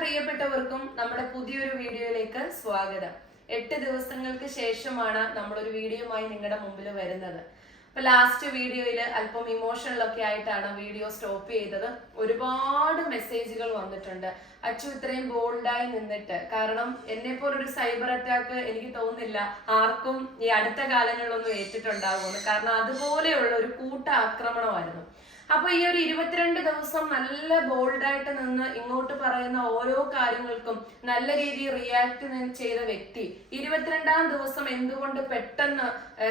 പ്രിയപ്പെട്ടവർക്കും നമ്മുടെ പുതിയൊരു വീഡിയോയിലേക്ക് സ്വാഗതം. 8 ദിവസങ്ങൾക്ക് ശേഷമാണ് നമ്മളൊരു വീഡിയോയുമായി നിങ്ങളുടെ മുമ്പിൽ വരുന്നത്. അപ്പൊ ലാസ്റ്റ് വീഡിയോയിൽ അല്പം ഇമോഷണലൊക്കെ ആയിട്ടാണ് വീഡിയോ സ്റ്റോപ്പ് ചെയ്തത്. ഒരുപാട് മെസ്സേജുകൾ വന്നിട്ടുണ്ട്. അച്ചു ഇത്രയും ബോൾഡായി നിന്നിട്ട്, കാരണം എന്നെ പോലൊരു സൈബർ അറ്റാക്ക് എനിക്ക് തോന്നുന്നില്ല ആർക്കും ഈ അടുത്ത കാലങ്ങളിലൊന്നും ഏറ്റിട്ടുണ്ടാകുമെന്ന്. കാരണം അതുപോലെയുള്ള ഒരു കൂട്ട ആക്രമണമായിരുന്നു. അപ്പൊ ഈ ഒരു 22 ദിവസം നല്ല ബോൾഡായിട്ട് നിന്ന് ഇങ്ങോട്ട് പറയുന്ന ഓരോ കാര്യങ്ങൾക്കും നല്ല രീതിയിൽ റിയാക്ട് ചെയ്ത വ്യക്തി 22ാം ദിവസം എന്തുകൊണ്ട് പെട്ടെന്ന്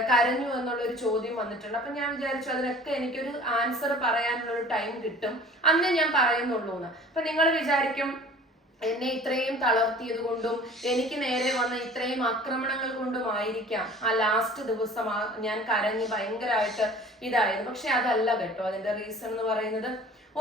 കരഞ്ഞു എന്നുള്ള ഒരു ചോദ്യം വന്നിട്ടുണ്ട്. അപ്പൊ ഞാൻ വിചാരിച്ചു അതിനൊക്കെ എനിക്കൊരു ആൻസർ പറയാനുള്ള ഒരു ടൈം കിട്ടും, അന്നേ ഞാൻ പറയുന്നുള്ളൂ എന്ന്. അപ്പൊ നിങ്ങൾ വിചാരിക്കും എന്നെ ഇത്രയും തളർത്തിയത് കൊണ്ടും എനിക്ക് നേരെ വന്ന ഇത്രയും ആക്രമണങ്ങൾ കൊണ്ടുമായിരിക്കാം ആ ലാസ്റ്റ് ദിവസം ഞാൻ കരഞ്ഞ് ഭയങ്കരമായിട്ട് ഇതായിരുന്നു. പക്ഷെ അതല്ല കേട്ടോ. അതിന്റെ റീസൺ എന്ന് പറയുന്നത്,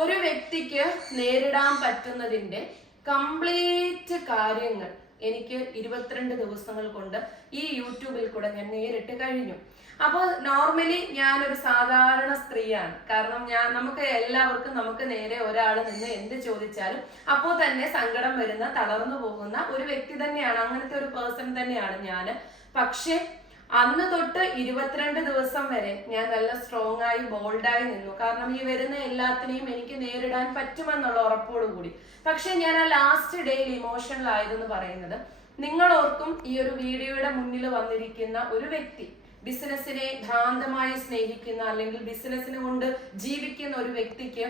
ഒരു വ്യക്തിക്ക് നേരിടാൻ പറ്റുന്നതിന്റെ കംപ്ലീറ്റ് കാര്യങ്ങൾ എനിക്ക് 22 ദിവസങ്ങൾ കൊണ്ട് ഈ യൂട്യൂബിൽ കൂടെ ഞാൻ നേരിട്ട് കഴിഞ്ഞു. അപ്പോൾ നോർമലി ഞാനൊരു സാധാരണ സ്ത്രീയാണ്. കാരണം നമുക്ക് എല്ലാവർക്കും നമുക്ക് നേരെ ഒരാൾ നിന്ന് എന്ത് ചോദിച്ചാലും അപ്പോൾ തന്നെ സങ്കടം വരുന്ന, തളർന്നു പോകുന്ന ഒരു വ്യക്തി തന്നെയാണ്. അങ്ങനത്തെ ഒരു പേഴ്സൺ തന്നെയാണ് ഞാൻ. പക്ഷെ അന്ന് തൊട്ട് 22 ദിവസം വരെ ഞാൻ നല്ല സ്ട്രോങ് ആയി ബോൾഡായി നിന്നു. കാരണം ഈ വരുന്ന എല്ലാത്തിനെയും എനിക്ക് നേരിടാൻ പറ്റുമെന്നുള്ള ഉറപ്പോടുകൂടി. പക്ഷെ ഞാൻ ആ ലാസ്റ്റ് ഡേയിൽ ഇമോഷണൽ ആയതെന്ന് പറയുന്നത്, നിങ്ങൾ ഓർക്കും ഈ ഒരു വീഡിയോയുടെ മുന്നിൽ വന്നിരിക്കുന്ന ഒരു വ്യക്തി ബിസിനസിനെ ഭ്രാന്തമായി സ്നേഹിക്കുന്ന അല്ലെങ്കിൽ ബിസിനസിനെ കൊണ്ട് ജീവിക്കുന്ന ഒരു വ്യക്തിക്ക്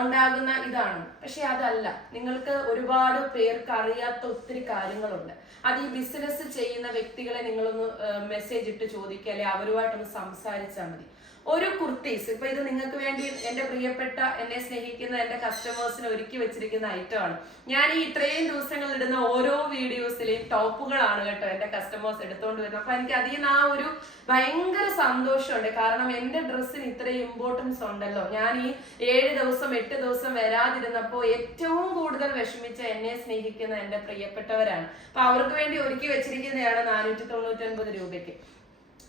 ഉണ്ടാകുന്ന ഇതാണ്. പക്ഷെ അതല്ല. നിങ്ങൾക്ക് ഒരുപാട് പേർക്ക് അറിയാത്ത ഒത്തിരി കാര്യങ്ങളുണ്ട്. അത് ഈ ബിസിനസ് ചെയ്യുന്ന വ്യക്തികളെ നിങ്ങളൊന്ന് മെസ്സേജ് ഇട്ട് ചോദിക്കുക, അല്ലെ അവരുമായിട്ടൊന്ന് സംസാരിച്ചാൽ മതി. ഒരു കുർത്തീസ്, ഇപ്പൊ ഇത് നിങ്ങൾക്ക് വേണ്ടി എന്റെ പ്രിയപ്പെട്ട എന്നെ സ്നേഹിക്കുന്ന എന്റെ കസ്റ്റമേഴ്സിന് ഒരുക്കി വെച്ചിരിക്കുന്ന ഐറ്റമാണ്. ഞാൻ ഈ ഇത്രയും ദിവസങ്ങൾ ഇടുന്ന ഓരോ വീഡിയോസിലെയും ടോപ്പുകളാണ് കേട്ടോ എന്റെ കസ്റ്റമേഴ്സ് എടുത്തുകൊണ്ട് വരുന്നത്. അപ്പൊ എനിക്ക് അതിൽ നിന്ന് ആ ഒരു ഭയങ്കര സന്തോഷമുണ്ട്. കാരണം എന്റെ ഡ്രസ്സിന് ഇത്രയും ഇമ്പോർട്ടൻസ് ഉണ്ടല്ലോ. ഞാൻ ഈ 7 ദിവസം 8 ദിവസം വരാതിരുന്നപ്പോൾ ഏറ്റവും കൂടുതൽ വിഷമിച്ച എന്നെ സ്നേഹിക്കുന്ന എന്റെ പ്രിയപ്പെട്ടവരാണ്. അപ്പൊ അവർക്ക് വേണ്ടി ഒരുക്കി വെച്ചിരിക്കുന്നതാണ് 499 രൂപയ്ക്ക്.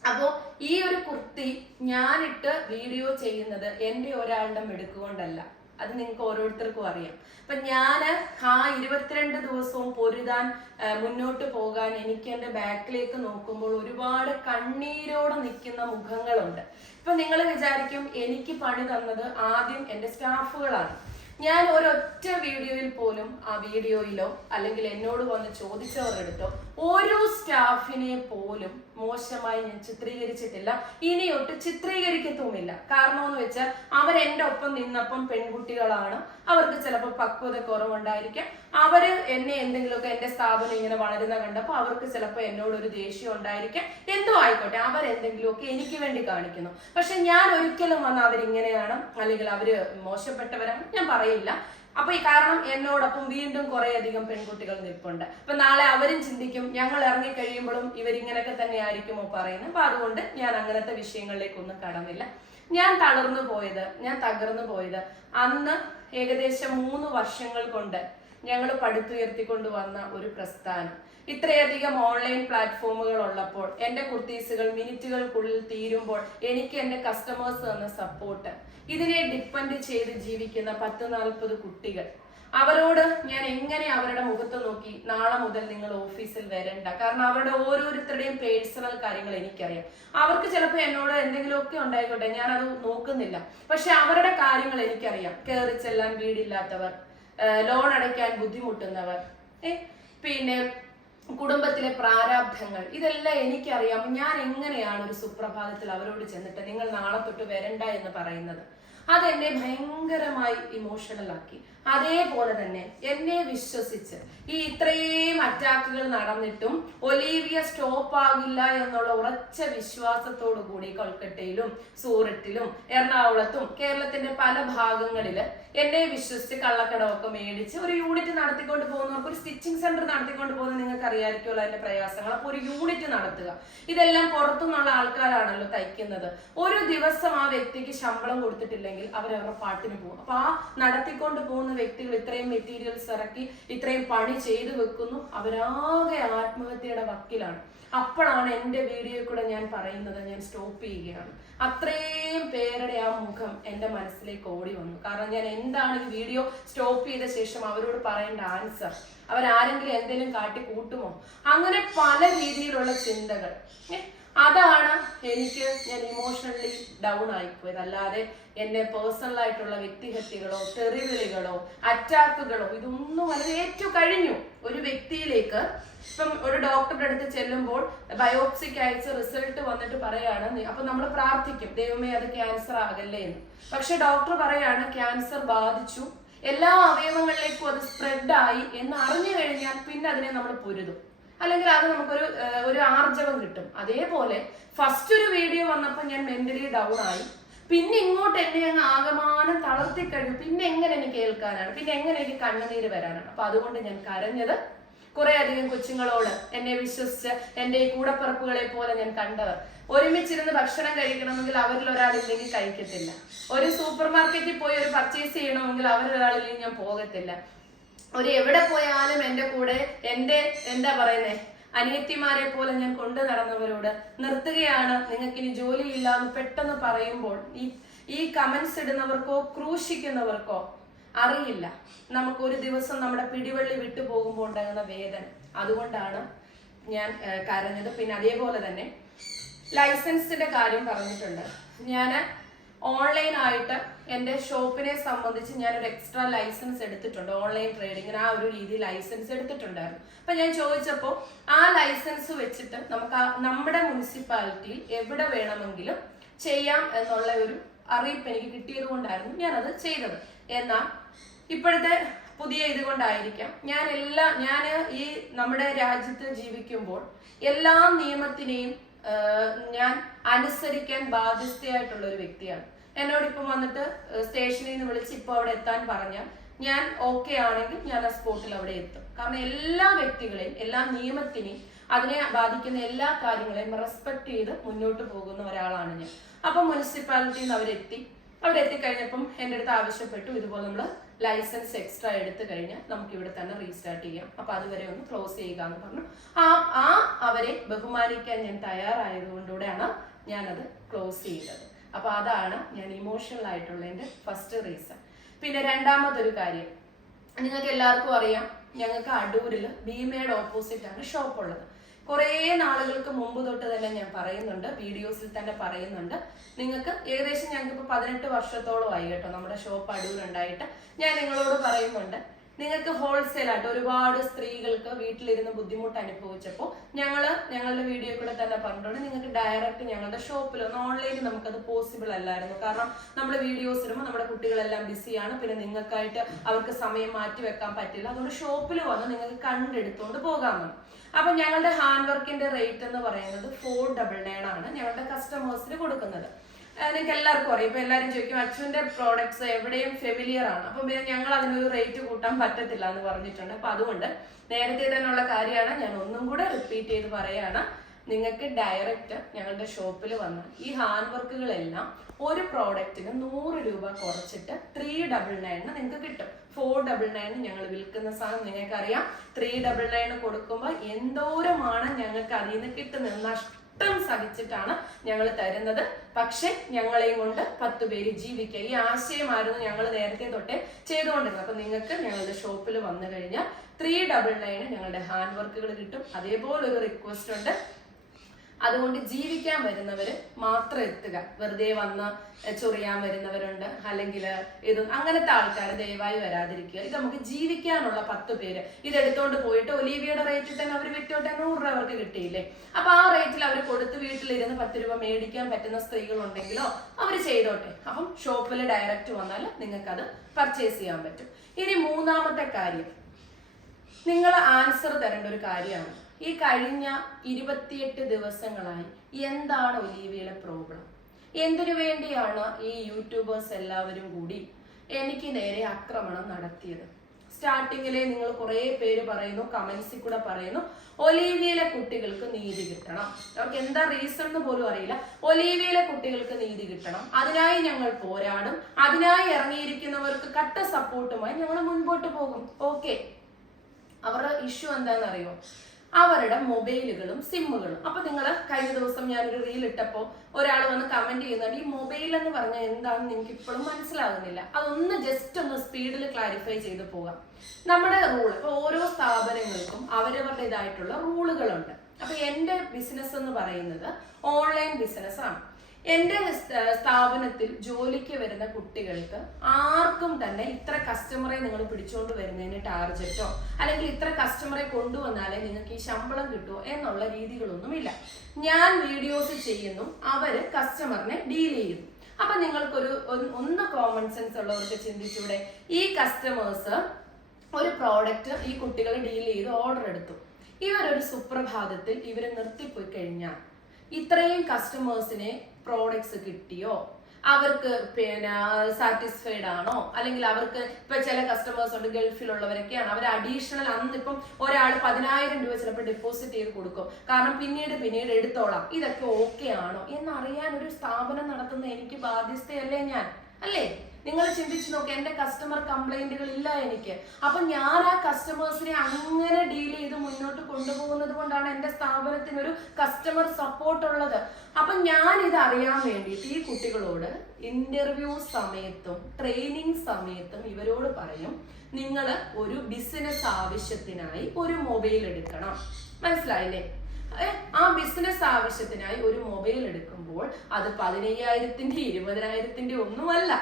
അപ്പോ ഈ ഒരു കുർത്തി ഞാനിട്ട് വീഡിയോ ചെയ്യുന്നത് എന്റെ ഒരാളുടെ മെടുക്കുകൊണ്ടല്ല. അത് നിങ്ങൾക്ക് ഓരോരുത്തർക്കും അറിയാം. അപ്പൊ ഞാന് ആ 22 ദിവസവും പൊരുതാൻ മുന്നോട്ട് പോകാൻ എനിക്ക് എന്റെ ബാക്കിലേക്ക് നോക്കുമ്പോൾ ഒരുപാട് കണ്ണീരോടെ നിൽക്കുന്ന മുഖങ്ങളുണ്ട്. ഇപ്പൊ നിങ്ങൾ വിചാരിക്കും എനിക്ക് പണി തന്നത് ആദ്യം എന്റെ സ്റ്റാഫുകളാണ്. ഞാൻ ഒരൊറ്റ വീഡിയോയിൽ പോലും ആ വീഡിയോയിലോ അല്ലെങ്കിൽ എന്നോട് വന്ന് ചോദിച്ചവരുടെ അടുത്തോ ഓരോ സ്റ്റാഫിനെ പോലും മോശമായി ഞാൻ ചിത്രീകരിച്ചിട്ടില്ല, ഇനിയൊട്ട് ചിത്രീകരിക്കത്തുമില്ല. കാരണം എന്ന് വെച്ചാൽ അവരെന്റെ ഒപ്പം നിന്നപ്പം പെൺകുട്ടികളാണ്, അവർക്ക് ചിലപ്പോൾ പക്വത കുറവുണ്ടായിരിക്കാം. അവര് എന്നെ എന്തെങ്കിലുമൊക്കെ എന്റെ സ്ഥാപനം ഇങ്ങനെ വളരുന്ന കണ്ടപ്പോൾ അവർക്ക് ചിലപ്പോൾ എന്നോടൊരു ദേഷ്യം ഉണ്ടായിരിക്കാം. എന്തോ ആയിക്കോട്ടെ, അവരെന്തെങ്കിലുമൊക്കെ എനിക്ക് വേണ്ടി കാണിക്കുന്നു. പക്ഷെ ഞാൻ ഒരിക്കലും വന്ന് അവരിങ്ങനെയാണ് അല്ലെങ്കിൽ അവര് മോശപ്പെട്ടവരാണ് ഞാൻ പറയില്ല. അപ്പൊ ഈ കാരണം എന്നോടൊപ്പം വീണ്ടും കുറെ അധികം പെൺകുട്ടികൾ നിൽപ്പുണ്ട്. അപ്പൊ നാളെ അവരും ചിന്തിക്കും ഞങ്ങൾ ഇറങ്ങി കഴിയുമ്പോഴും ഇവരിങ്ങനെയൊക്കെ തന്നെ ആയിരിക്കുമോ പറയുന്നത്. അപ്പൊ അതുകൊണ്ട് ഞാൻ അങ്ങനത്തെ വിഷയങ്ങളിലേക്കൊന്നും കടന്നില്ല. ഞാൻ തളർന്നു പോയത്, ഞാൻ തകർന്നു പോയത് അന്ന് ഏകദേശം 3 വർഷങ്ങൾ കൊണ്ട് ഞങ്ങൾ പടുത്തുയർത്തിക്കൊണ്ട് വന്ന ഒരു പ്രസ്ഥാനം. ഇത്രയധികം ഓൺലൈൻ പ്ലാറ്റ്ഫോമുകൾ ഉള്ളപ്പോൾ, എന്റെ കുർത്തീസുകൾ മിനിറ്റുകൾക്കുള്ളിൽ തീരുമ്പോൾ എനിക്ക് എന്റെ കസ്റ്റമേഴ്സ് തന്ന സപ്പോർട്ട്, ഇതിനെ ഡിപ്പെൻഡ് ചെയ്ത് ജീവിക്കുന്ന 10-40 കുട്ടികൾ, അവരോട് ഞാൻ എങ്ങനെ അവരുടെ മുഖത്ത് നോക്കി നാളെ മുതൽ നിങ്ങൾ ഓഫീസിൽ വരണ്ട. കാരണം അവരുടെ ഓരോരുത്തരുടെയും പേഴ്സണൽ കാര്യങ്ങൾ എനിക്കറിയാം. അവർക്ക് ചിലപ്പോൾ എന്നോട് എന്തെങ്കിലുമൊക്കെ ഉണ്ടായിക്കോട്ടെ, ഞാനത് നോക്കുന്നില്ല. പക്ഷെ അവരുടെ കാര്യങ്ങൾ എനിക്കറിയാം. കയറി ചെല്ലാൻ വീടില്ലാത്തവർ, ലോൺ അടയ്ക്കാൻ ബുദ്ധിമുട്ടുന്നവർ, പിന്നെ കുടുംബത്തിലെ പ്രാരാബ്ധങ്ങൾ, ഇതെല്ലാം എനിക്കറിയാം. ഞാൻ എങ്ങനെയാണ് ഒരു സുപ്രഭാതത്തിൽ അവരോട് ചെന്നിട്ട് നിങ്ങൾ നാളെ തൊട്ട് വരണ്ട എന്ന് പറയുന്നത്? അതെന്നെ ഭയങ്കരമായി ഇമോഷണൽ ആക്കി. അതേപോലെ തന്നെ എന്നെ വിശ്വസിച്ച് ഈ ഇത്രയും അറ്റാക്കുകൾ നടന്നിട്ടും ഒലീവിയ സ്റ്റോപ്പ് ആകില്ല എന്നുള്ള ഉറച്ച വിശ്വാസത്തോടു കൂടി കൊൽക്കട്ടയിലും സൂററ്റിലും എറണാകുളത്തും കേരളത്തിന്റെ പല ഭാഗങ്ങളില് എന്നെ വിശ്വസിച്ച് കള്ളക്കടമൊക്കെ മേടിച്ച് ഒരു യൂണിറ്റ് നടത്തിക്കൊണ്ട് പോകുന്നവർക്ക്, ഒരു സ്റ്റിച്ചിങ് സെന്റർ നടത്തിക്കൊണ്ട് പോകുന്ന നിങ്ങൾക്ക് അറിയാമായിരിക്കുമല്ലോ അതിന്റെ പ്രയാസങ്ങൾ. അപ്പൊ ഒരു യൂണിറ്റ് നടത്തുക, ഇതെല്ലാം പുറത്തുനിന്നുള്ള ആൾക്കാരാണല്ലോ തയ്ക്കുന്നത്. ഒരു ദിവസം ആ വ്യക്തിക്ക് ശമ്പളം കൊടുത്തിട്ടില്ലെങ്കിൽ അവരവരുടെ പാട്ടിന് പോകും. അപ്പൊ ആ നടത്തിക്കൊണ്ട് പോകുന്ന പോകുന്ന വ്യക്തികൾ ഇത്രയും മെറ്റീരിയൽസ് ഇറക്കി ഇത്രയും പണി ചെയ്തു വെക്കുന്നു, അവരാകെ ആത്മഹത്യയുടെ വക്കിലാണ്. അപ്പോഴാണ് എൻ്റെ വീഡിയോയിൽ കൂടെ ഞാൻ പറയുന്നത്, ഞാൻ സ്റ്റോപ്പ് ചെയ്യുകയാണ്. അത്രയും പേരുടെ ആ മുഖം എൻ്റെ മനസ്സിലേക്ക് ഓടി വന്നു. കാരണം ഞാൻ എന്താണ് ഈ വീഡിയോ സ്റ്റോപ്പ് ചെയ്ത ശേഷം അവരോട് പറയേണ്ട ആൻസർ, അവരാരെങ്കിലും എന്തെങ്കിലും കാട്ടി കൂട്ടുമോ, അങ്ങനെ പല രീതിയിലുള്ള ചിന്തകൾ. അതാണ് ഞാൻ ഇമോഷണലി ഡൗൺ ആയിപ്പോയത്. അല്ലാതെ എന്റെ പേഴ്സണൽ ആയിട്ടുള്ള വ്യക്തിഹത്യകളോ തെറിവിളികളോ അറ്റാക്കുകളോ ഇതൊന്നും വളരെ ഏറ്റു കഴിഞ്ഞു. ഒരു വ്യക്തിയിലേക്ക് ഇപ്പം ഒരു ഡോക്ടറുടെ അടുത്ത് ചെല്ലുമ്പോൾ ബയോപ്സിക്ക് അയച്ച റിസൾട്ട് വന്നിട്ട് പറയാണ്, അപ്പൊ നമ്മൾ പ്രാർത്ഥിക്കും ദൈവമേ അത് ക്യാൻസർ ആകല്ലേ എന്ന്. പക്ഷെ ഡോക്ടർ പറയാണ് ക്യാൻസർ ബാധിച്ചു, എല്ലാ അവയവങ്ങളിലേക്കും അത് സ്പ്രെഡായി എന്ന് അറിഞ്ഞു കഴിഞ്ഞാൽ പിന്നെ അതിനെ നമ്മൾ പൊരുതും, അല്ലെങ്കിൽ അത് നമുക്കൊരു ആർജവം കിട്ടും. അതേപോലെ ഫസ്റ്റ് ഒരു വീഡിയോ വന്നപ്പോൾ ഞാൻ മെന്റലി ഡൗൺ ആയി. പിന്നെ ഇങ്ങോട്ട് എന്നെ അങ്ങ് ആകമാനം തളർത്തി കഴിഞ്ഞു. പിന്നെ എങ്ങനെ എനിക്ക് കേൾക്കാനാണ്, പിന്നെ എങ്ങനെ എനിക്ക് കണ്ണുനീര് വരാനാണ്. അപ്പൊ അതുകൊണ്ട് ഞാൻ കരഞ്ഞത് കുറെ അധികം കൊച്ചുങ്ങളോട്, എന്നെ വിശ്വസിച്ച് എൻ്റെ ഈ കൂടപ്പിറപ്പുകളെ പോലെ ഞാൻ കണ്ടവർ. ഒരുമിച്ചിരുന്ന് ഭക്ഷണം കഴിക്കണമെങ്കിൽ അവരിൽ ഒരാളില്ലെങ്കിൽ കഴിക്കത്തില്ല. ഒരു സൂപ്പർ മാർക്കറ്റിൽ പോയി ഒരു പർച്ചേസ് ചെയ്യണമെങ്കിൽ അവരൊരാളില്ലെങ്കിൽ ഞാൻ പോകത്തില്ല. എവിടെ പോയാലും എൻ്റെ കൂടെ എന്താ പറയുന്നേ അനിയത്തിമാരെ പോലെ ഞാൻ കൊണ്ടു നടന്നവരോട് നിർത്തുകയാണ്, നിങ്ങൾക്ക് ഇനി ജോലിയില്ല എന്ന് പെട്ടെന്ന് പറയുമ്പോൾ ഈ കമന്റ്സ് ഇടുന്നവർക്കോ ക്രൂശിക്കുന്നവർക്കോ അറിയില്ല നമുക്ക് ഒരു ദിവസം നമ്മുടെ പിടിവള്ളി വിട്ടു പോകുമ്പോൾ ഉണ്ടാകുന്ന വേദന. അതുകൊണ്ടാണ് ഞാൻ കരഞ്ഞത്. പിന്നെ അതേപോലെ തന്നെ ലൈസൻസിന്റെ കാര്യം പറഞ്ഞിട്ടുണ്ട്. ഞാൻ ഓൺലൈനായിട്ട് എൻ്റെ ഷോപ്പിനെ സംബന്ധിച്ച് ഞാനൊരു എക്സ്ട്രാ ലൈസൻസ് എടുത്തിട്ടുണ്ട്. ഓൺലൈൻ ട്രേഡിങ്ങിന് ആ ഒരു രീതിയിൽ ലൈസൻസ് എടുത്തിട്ടുണ്ടായിരുന്നു. അപ്പൊ ഞാൻ ചോദിച്ചപ്പോൾ ആ ലൈസൻസ് വെച്ചിട്ട് നമുക്ക് നമ്മുടെ മുനിസിപ്പാലിറ്റിയിൽ എവിടെ വേണമെങ്കിലും ചെയ്യാം എന്നുള്ള ഒരു അറിയിപ്പ് എനിക്ക് കിട്ടിയത് കൊണ്ടായിരുന്നു ഞാനത് ചെയ്തത്. എന്നാൽ ഇപ്പോഴത്തെ പുതിയ ഇതുകൊണ്ടായിരിക്കാം ഞാൻ ഈ നമ്മുടെ രാജ്യത്ത് ജീവിക്കുമ്പോൾ എല്ലാ നിയമത്തിനെയും ഞാൻ അനുസരിക്കാൻ ബാധ്യസ്ഥയായിട്ടുള്ള ഒരു വ്യക്തിയാണ്. എന്നോട് ഇപ്പം വന്നിട്ട് സ്റ്റേഷനിൽ നിന്ന് വിളിച്ച് ഇപ്പോൾ അവിടെ എത്താൻ പറഞ്ഞാൽ ഞാൻ ഓക്കെ ആണെങ്കിൽ ഞാൻ ആ സ്പോട്ടിൽ അവിടെ എത്തും. കാരണം എല്ലാ വ്യക്തികളെയും എല്ലാ നിയമത്തിനെയും അതിനെ ബാധിക്കുന്ന എല്ലാ കാര്യങ്ങളെയും റെസ്പെക്ട് ചെയ്ത് മുന്നോട്ട് പോകുന്ന ഒരാളാണ് ഞാൻ. അപ്പം മുനിസിപ്പാലിറ്റിയിൽ നിന്ന് അവിടെ എത്തിക്കഴിഞ്ഞപ്പം എൻ്റെ അടുത്ത് ആവശ്യപ്പെട്ടു, ഇതുപോലെ നമ്മൾ ലൈസൻസ് എക്സ്ട്രാ എടുത്തു കഴിഞ്ഞാൽ നമുക്ക് ഇവിടെ തന്നെ റീസ്റ്റാർട്ട് ചെയ്യാം, അപ്പൊ അതുവരെ ഒന്ന് ക്ലോസ് ചെയ്യുക എന്ന് പറഞ്ഞു. അവരെ ബഹുമാനിക്കാൻ ഞാൻ തയ്യാറായതുകൊണ്ടുകൂടെയാണ് ഞാനത് ക്ലോസ് ചെയ്തത്. അപ്പൊ അതാണ് ഞാൻ ഇമോഷണൽ ആയിട്ടുള്ള എൻ്റെ ഫസ്റ്റ് റീസൺ. പിന്നെ രണ്ടാമതൊരു കാര്യം, നിങ്ങൾക്ക് എല്ലാവർക്കും അറിയാം ഞങ്ങൾക്ക് അടൂരിൽ ഭീമയുടെ ഓപ്പോസിറ്റ് ആണ് ഷോപ്പ് ഉള്ളത്. കുറേ നാളുകൾക്ക് മുമ്പ് തൊട്ട് തന്നെ ഞാൻ പറയുന്നുണ്ട്, വീഡിയോസിൽ തന്നെ പറയുന്നുണ്ട്. നിങ്ങൾക്ക് ഏകദേശം ഞങ്ങൾക്ക് 18 വർഷത്തോളം ആയി കേട്ടോ നമ്മുടെ ഷോപ്പ് അടൂരുണ്ടായിട്ട്. ഞാൻ നിങ്ങളോട് പറയുന്നുണ്ട്, നിങ്ങൾക്ക് ഹോൾസെയിലായിട്ട് ഒരുപാട് സ്ത്രീകൾക്ക് വീട്ടിലിരുന്ന് ബുദ്ധിമുട്ട് അനുഭവിച്ചപ്പോൾ ഞങ്ങളുടെ വീഡിയോ കൂടെ തന്നെ പറഞ്ഞിട്ടുണ്ട്, നിങ്ങൾക്ക് ഡയറക്റ്റ് ഞങ്ങളുടെ ഷോപ്പിൽ ഒന്ന് ഓൺലൈനിൽ നമുക്കത് പോസിബിൾ അല്ലായിരുന്നു. കാരണം നമ്മൾ വീഡിയോസ് ഇടുമ്പോൾ നമ്മുടെ കുട്ടികളെല്ലാം ബിസിയാണ്, പിന്നെ നിങ്ങൾക്കായിട്ട് അവർക്ക് സമയം മാറ്റി വെക്കാൻ പറ്റില്ല. അതുകൊണ്ട് ഷോപ്പിൽ വന്ന് നിങ്ങൾക്ക് കണ്ടെടുത്തുകൊണ്ട് പോകാമെന്ന്. അപ്പൊ ഞങ്ങളുടെ ഹാൻഡ് വർക്കിന്റെ റേറ്റ് എന്ന് പറയുന്നത് 499 ആണ് ഞങ്ങളുടെ കസ്റ്റമേഴ്സിന് കൊടുക്കുന്നത്. നിങ്ങൾക്ക് എല്ലാവർക്കും അറിയാം. ഇപ്പൊ എല്ലാവരും ചോദിക്കും അച്ഛൻ്റെ പ്രോഡക്ട്സ് എവിടെയും ഫെമിലിയർ ആണ്, അപ്പം പിന്നെ ഞങ്ങൾ അതിനൊരു റേറ്റ് കൂട്ടാൻ പറ്റത്തില്ല എന്ന് പറഞ്ഞിട്ടുണ്ട്. അപ്പൊ അതുകൊണ്ട് നേരത്തെ തന്നെയുള്ള കാര്യമാണ്, ഞാൻ ഒന്നും കൂടെ റിപ്പീറ്റ് ചെയ്ത് പറയാണ്, നിങ്ങൾക്ക് ഡയറക്റ്റ് ഞങ്ങളുടെ ഷോപ്പിൽ വന്നാൽ ഈ ഹാൻഡ് വർക്കുകളെല്ലാം ഒരു പ്രോഡക്റ്റിന് 100 രൂപ കുറച്ചിട്ട് 399 നിങ്ങൾക്ക് കിട്ടും. 499 ഞങ്ങൾ വിൽക്കുന്ന സാധനം നിങ്ങൾക്കറിയാം. 399 കൊടുക്കുമ്പോൾ എന്തോരമാണ് ഞങ്ങൾക്ക് അതിൽ നിന്ന് കിട്ടുന്നത്. നഷ്ടം സഹിച്ചിട്ടാണ് ഞങ്ങൾ തരുന്നത്. പക്ഷെ ഞങ്ങളെയും കൊണ്ട് 10 പേര് ജീവിക്കുക, ഈ ആശയമായിരുന്നു ഞങ്ങൾ നേരത്തെ തൊട്ടേ ചെയ്തുകൊണ്ടിരുന്നത്. അപ്പൊ നിങ്ങൾക്ക് ഞങ്ങളുടെ ഷോപ്പിൽ വന്നു കഴിഞ്ഞാൽ 399 ഞങ്ങളുടെ ഹാൻഡ് വർക്കുകൾ കിട്ടും. അതേപോലെ ഒരു റിക്വസ്റ്റ് ഉണ്ട്, അതുകൊണ്ട് ജീവിക്കാൻ വരുന്നവര് മാത്രം എത്തുക. വെറുതെ വന്ന് ചൊറിയാൻ വരുന്നവരുണ്ട്, അല്ലെങ്കിൽ അങ്ങനത്തെ ആൾക്കാർ ദയവായി വരാതിരിക്കുക. ഇത് നമുക്ക് ജീവിക്കാനുള്ള 10 പേര് ഇതെടുത്തോണ്ട് പോയിട്ട് ഒലീവിയുടെ റേറ്റിൽ തന്നെ അവർ വിറ്റോട്ടെ, 100 രൂപ അവർക്ക് കിട്ടിയില്ലേ. അപ്പൊ ആ റേറ്റിൽ അവർ കൊടുത്ത് വീട്ടിലിരുന്ന് 10 രൂപ മേടിക്കാൻ പറ്റുന്ന സ്ത്രീകളുണ്ടെങ്കിലോ അവർ ചെയ്തോട്ടെ. അപ്പം ഷോപ്പിൽ ഡയറക്റ്റ് വന്നാൽ നിങ്ങൾക്കത് പർച്ചേസ് ചെയ്യാൻ പറ്റും. ഇനി മൂന്നാമത്തെ കാര്യം, നിങ്ങൾ ആൻസർ തരേണ്ട ഒരു കാര്യമാണ്. ഈ കഴിഞ്ഞ 28 ദിവസങ്ങളായി എന്താണ് ഒലീവിയയുടെ പ്രോബ്ലം? എന്തിനു വേണ്ടിയാണ് ഈ യൂട്യൂബേഴ്സ് എല്ലാവരും കൂടി എനിക്ക് നേരെ ആക്രമണം നടത്തിയത്? സ്റ്റാർട്ടിങ്ങിലെ നിങ്ങൾ കുറെ പേര് പറയുന്നു, കമന്റ്സിൽ കൂടെ പറയുന്നു, ഒലീവിയയിലെ കുട്ടികൾക്ക് നീതി കിട്ടണം. അവർക്ക് എന്താ റീസൺ എന്ന് പോലും അറിയില്ല. ഒലീവിയയിലെ കുട്ടികൾക്ക് നീതി കിട്ടണം, അതിനായി ഞങ്ങൾ പോരാടും, അതിനായി ഇറങ്ങിയിരിക്കുന്നവർക്ക് കട്ട സപ്പോർട്ടുമായി ഞങ്ങൾ മുൻപോട്ട് പോകും. ഓക്കെ, അവരുടെ ഇഷ്യൂ എന്താണെന്നറിയോ? അവരുടെ മൊബൈലുകളും സിമ്മുകളും. അപ്പൊ നിങ്ങൾ കഴിഞ്ഞ ദിവസം ഞാനൊരു റീൽ ഇട്ടപ്പോൾ ഒരാൾ വന്ന് കമന്റ് ചെയ്യുന്നുണ്ട്, ഈ മൊബൈൽ എന്ന് പറഞ്ഞാൽ എന്താണെന്ന് എനിക്ക് ഇപ്പോഴും മനസ്സിലാകുന്നില്ല. അതൊന്ന് ജസ്റ്റ് ഒന്ന് സ്പീഡിൽ ക്ലാരിഫൈ ചെയ്ത് പോകാം. നമ്മുടെ റൂൾ, ഇപ്പൊ ഓരോ സ്ഥാപനങ്ങൾക്കും അവരവരുടേതായിട്ടുള്ള റൂളുകളുണ്ട്. അപ്പൊ എന്റെ ബിസിനസ് എന്ന് പറയുന്നത് ഓൺലൈൻ ബിസിനസ് ആണ്. എന്റെ സ്ഥാപനത്തിൽ ജോലിക്ക് വരുന്ന കുട്ടികൾക്ക് ആർക്കും തന്നെ ഇത്ര കസ്റ്റമറെ നിങ്ങൾ പിടിച്ചുകൊണ്ട് വരുന്നതിന് ടാർജറ്റോ അല്ലെങ്കിൽ ഇത്ര കസ്റ്റമറെ കൊണ്ടുവന്നാലേ നിങ്ങൾക്ക് ഈ ശമ്പളം കിട്ടുമോ എന്നുള്ള രീതികളൊന്നുമില്ല. ഞാൻ വീഡിയോസ് ചെയ്യുന്നു, അവര് കസ്റ്റമറിനെ ഡീൽ ചെയ്യുന്നു. അപ്പൊ നിങ്ങൾക്കൊരു ഒന്ന് കോമൺ സെൻസ് ഉള്ളവർക്ക് ചിന്തിച്ചൂടെ, ഈ കസ്റ്റമേഴ്സ് ഒരു പ്രോഡക്റ്റ് ഈ കുട്ടികൾ ഡീൽ ചെയ്ത് ഓർഡർ എടുത്തു, ഇവരൊരു സുപ്രഭാതത്തിൽ ഇവര് നിർത്തിപ്പോയി കഴിഞ്ഞാൽ ഇത്രയും കസ്റ്റമേഴ്സിനെ പ്രോഡക്ട്സ് കിട്ടിയോ, അവർക്ക് പിന്നെ സാറ്റിസ്ഫൈഡ് ആണോ, അല്ലെങ്കിൽ അവർക്ക് ഇപ്പൊ ചില കസ്റ്റമേഴ്സ് ഉണ്ട് ഗൾഫിലുള്ളവരൊക്കെയാണ്, അവർ അഡീഷണൽ അന്നിപ്പം ഒരാൾ 10,000 രൂപ ചിലപ്പോൾ ഡെപ്പോസിറ്റ് ചെയ്ത് കൊടുക്കും, കാരണം പിന്നീട് എടുത്തോളാം, ഇതൊക്കെ ഓക്കെ ആണോ എന്നറിയാൻ ഒരു സ്ഥാപനം നടത്തുന്ന എനിക്ക് ബാധ്യസ്ഥയല്ലേ ഞാൻ, അല്ലേ? നിങ്ങൾ ചിന്തിച്ചു നോക്കുക, എന്റെ കസ്റ്റമർ കംപ്ലൈന്റുകൾ ഇല്ല എനിക്ക്. അപ്പൊ ഞാൻ ആ കസ്റ്റമേഴ്സിനെ അങ്ങനെ ഡീൽ ചെയ്ത് മുന്നോട്ട് കൊണ്ടുപോകുന്നത് കൊണ്ടാണ് എന്റെ സ്ഥാപനത്തിനൊരു കസ്റ്റമർ സപ്പോർട്ട് ഉള്ളത്. അപ്പൊ ഞാൻ ഇത് അറിയാൻ വേണ്ടിയിട്ട് ഈ കുട്ടികളോട് ഇന്റർവ്യൂ സമയത്തും ട്രെയിനിങ് സമയത്തും ഇവരോട് പറയും, നിങ്ങൾ ഒരു ബിസിനസ് ആവശ്യത്തിനായി ഒരു മൊബൈൽ എടുക്കണം. മനസ്സിലായില്ലേ? ആ ബിസിനസ് ആവശ്യത്തിനായി ഒരു മൊബൈൽ എടുക്കുമ്പോൾ അത് 15,000-ന്റെ 20,000-ന്റെ ഒന്നുമല്ല.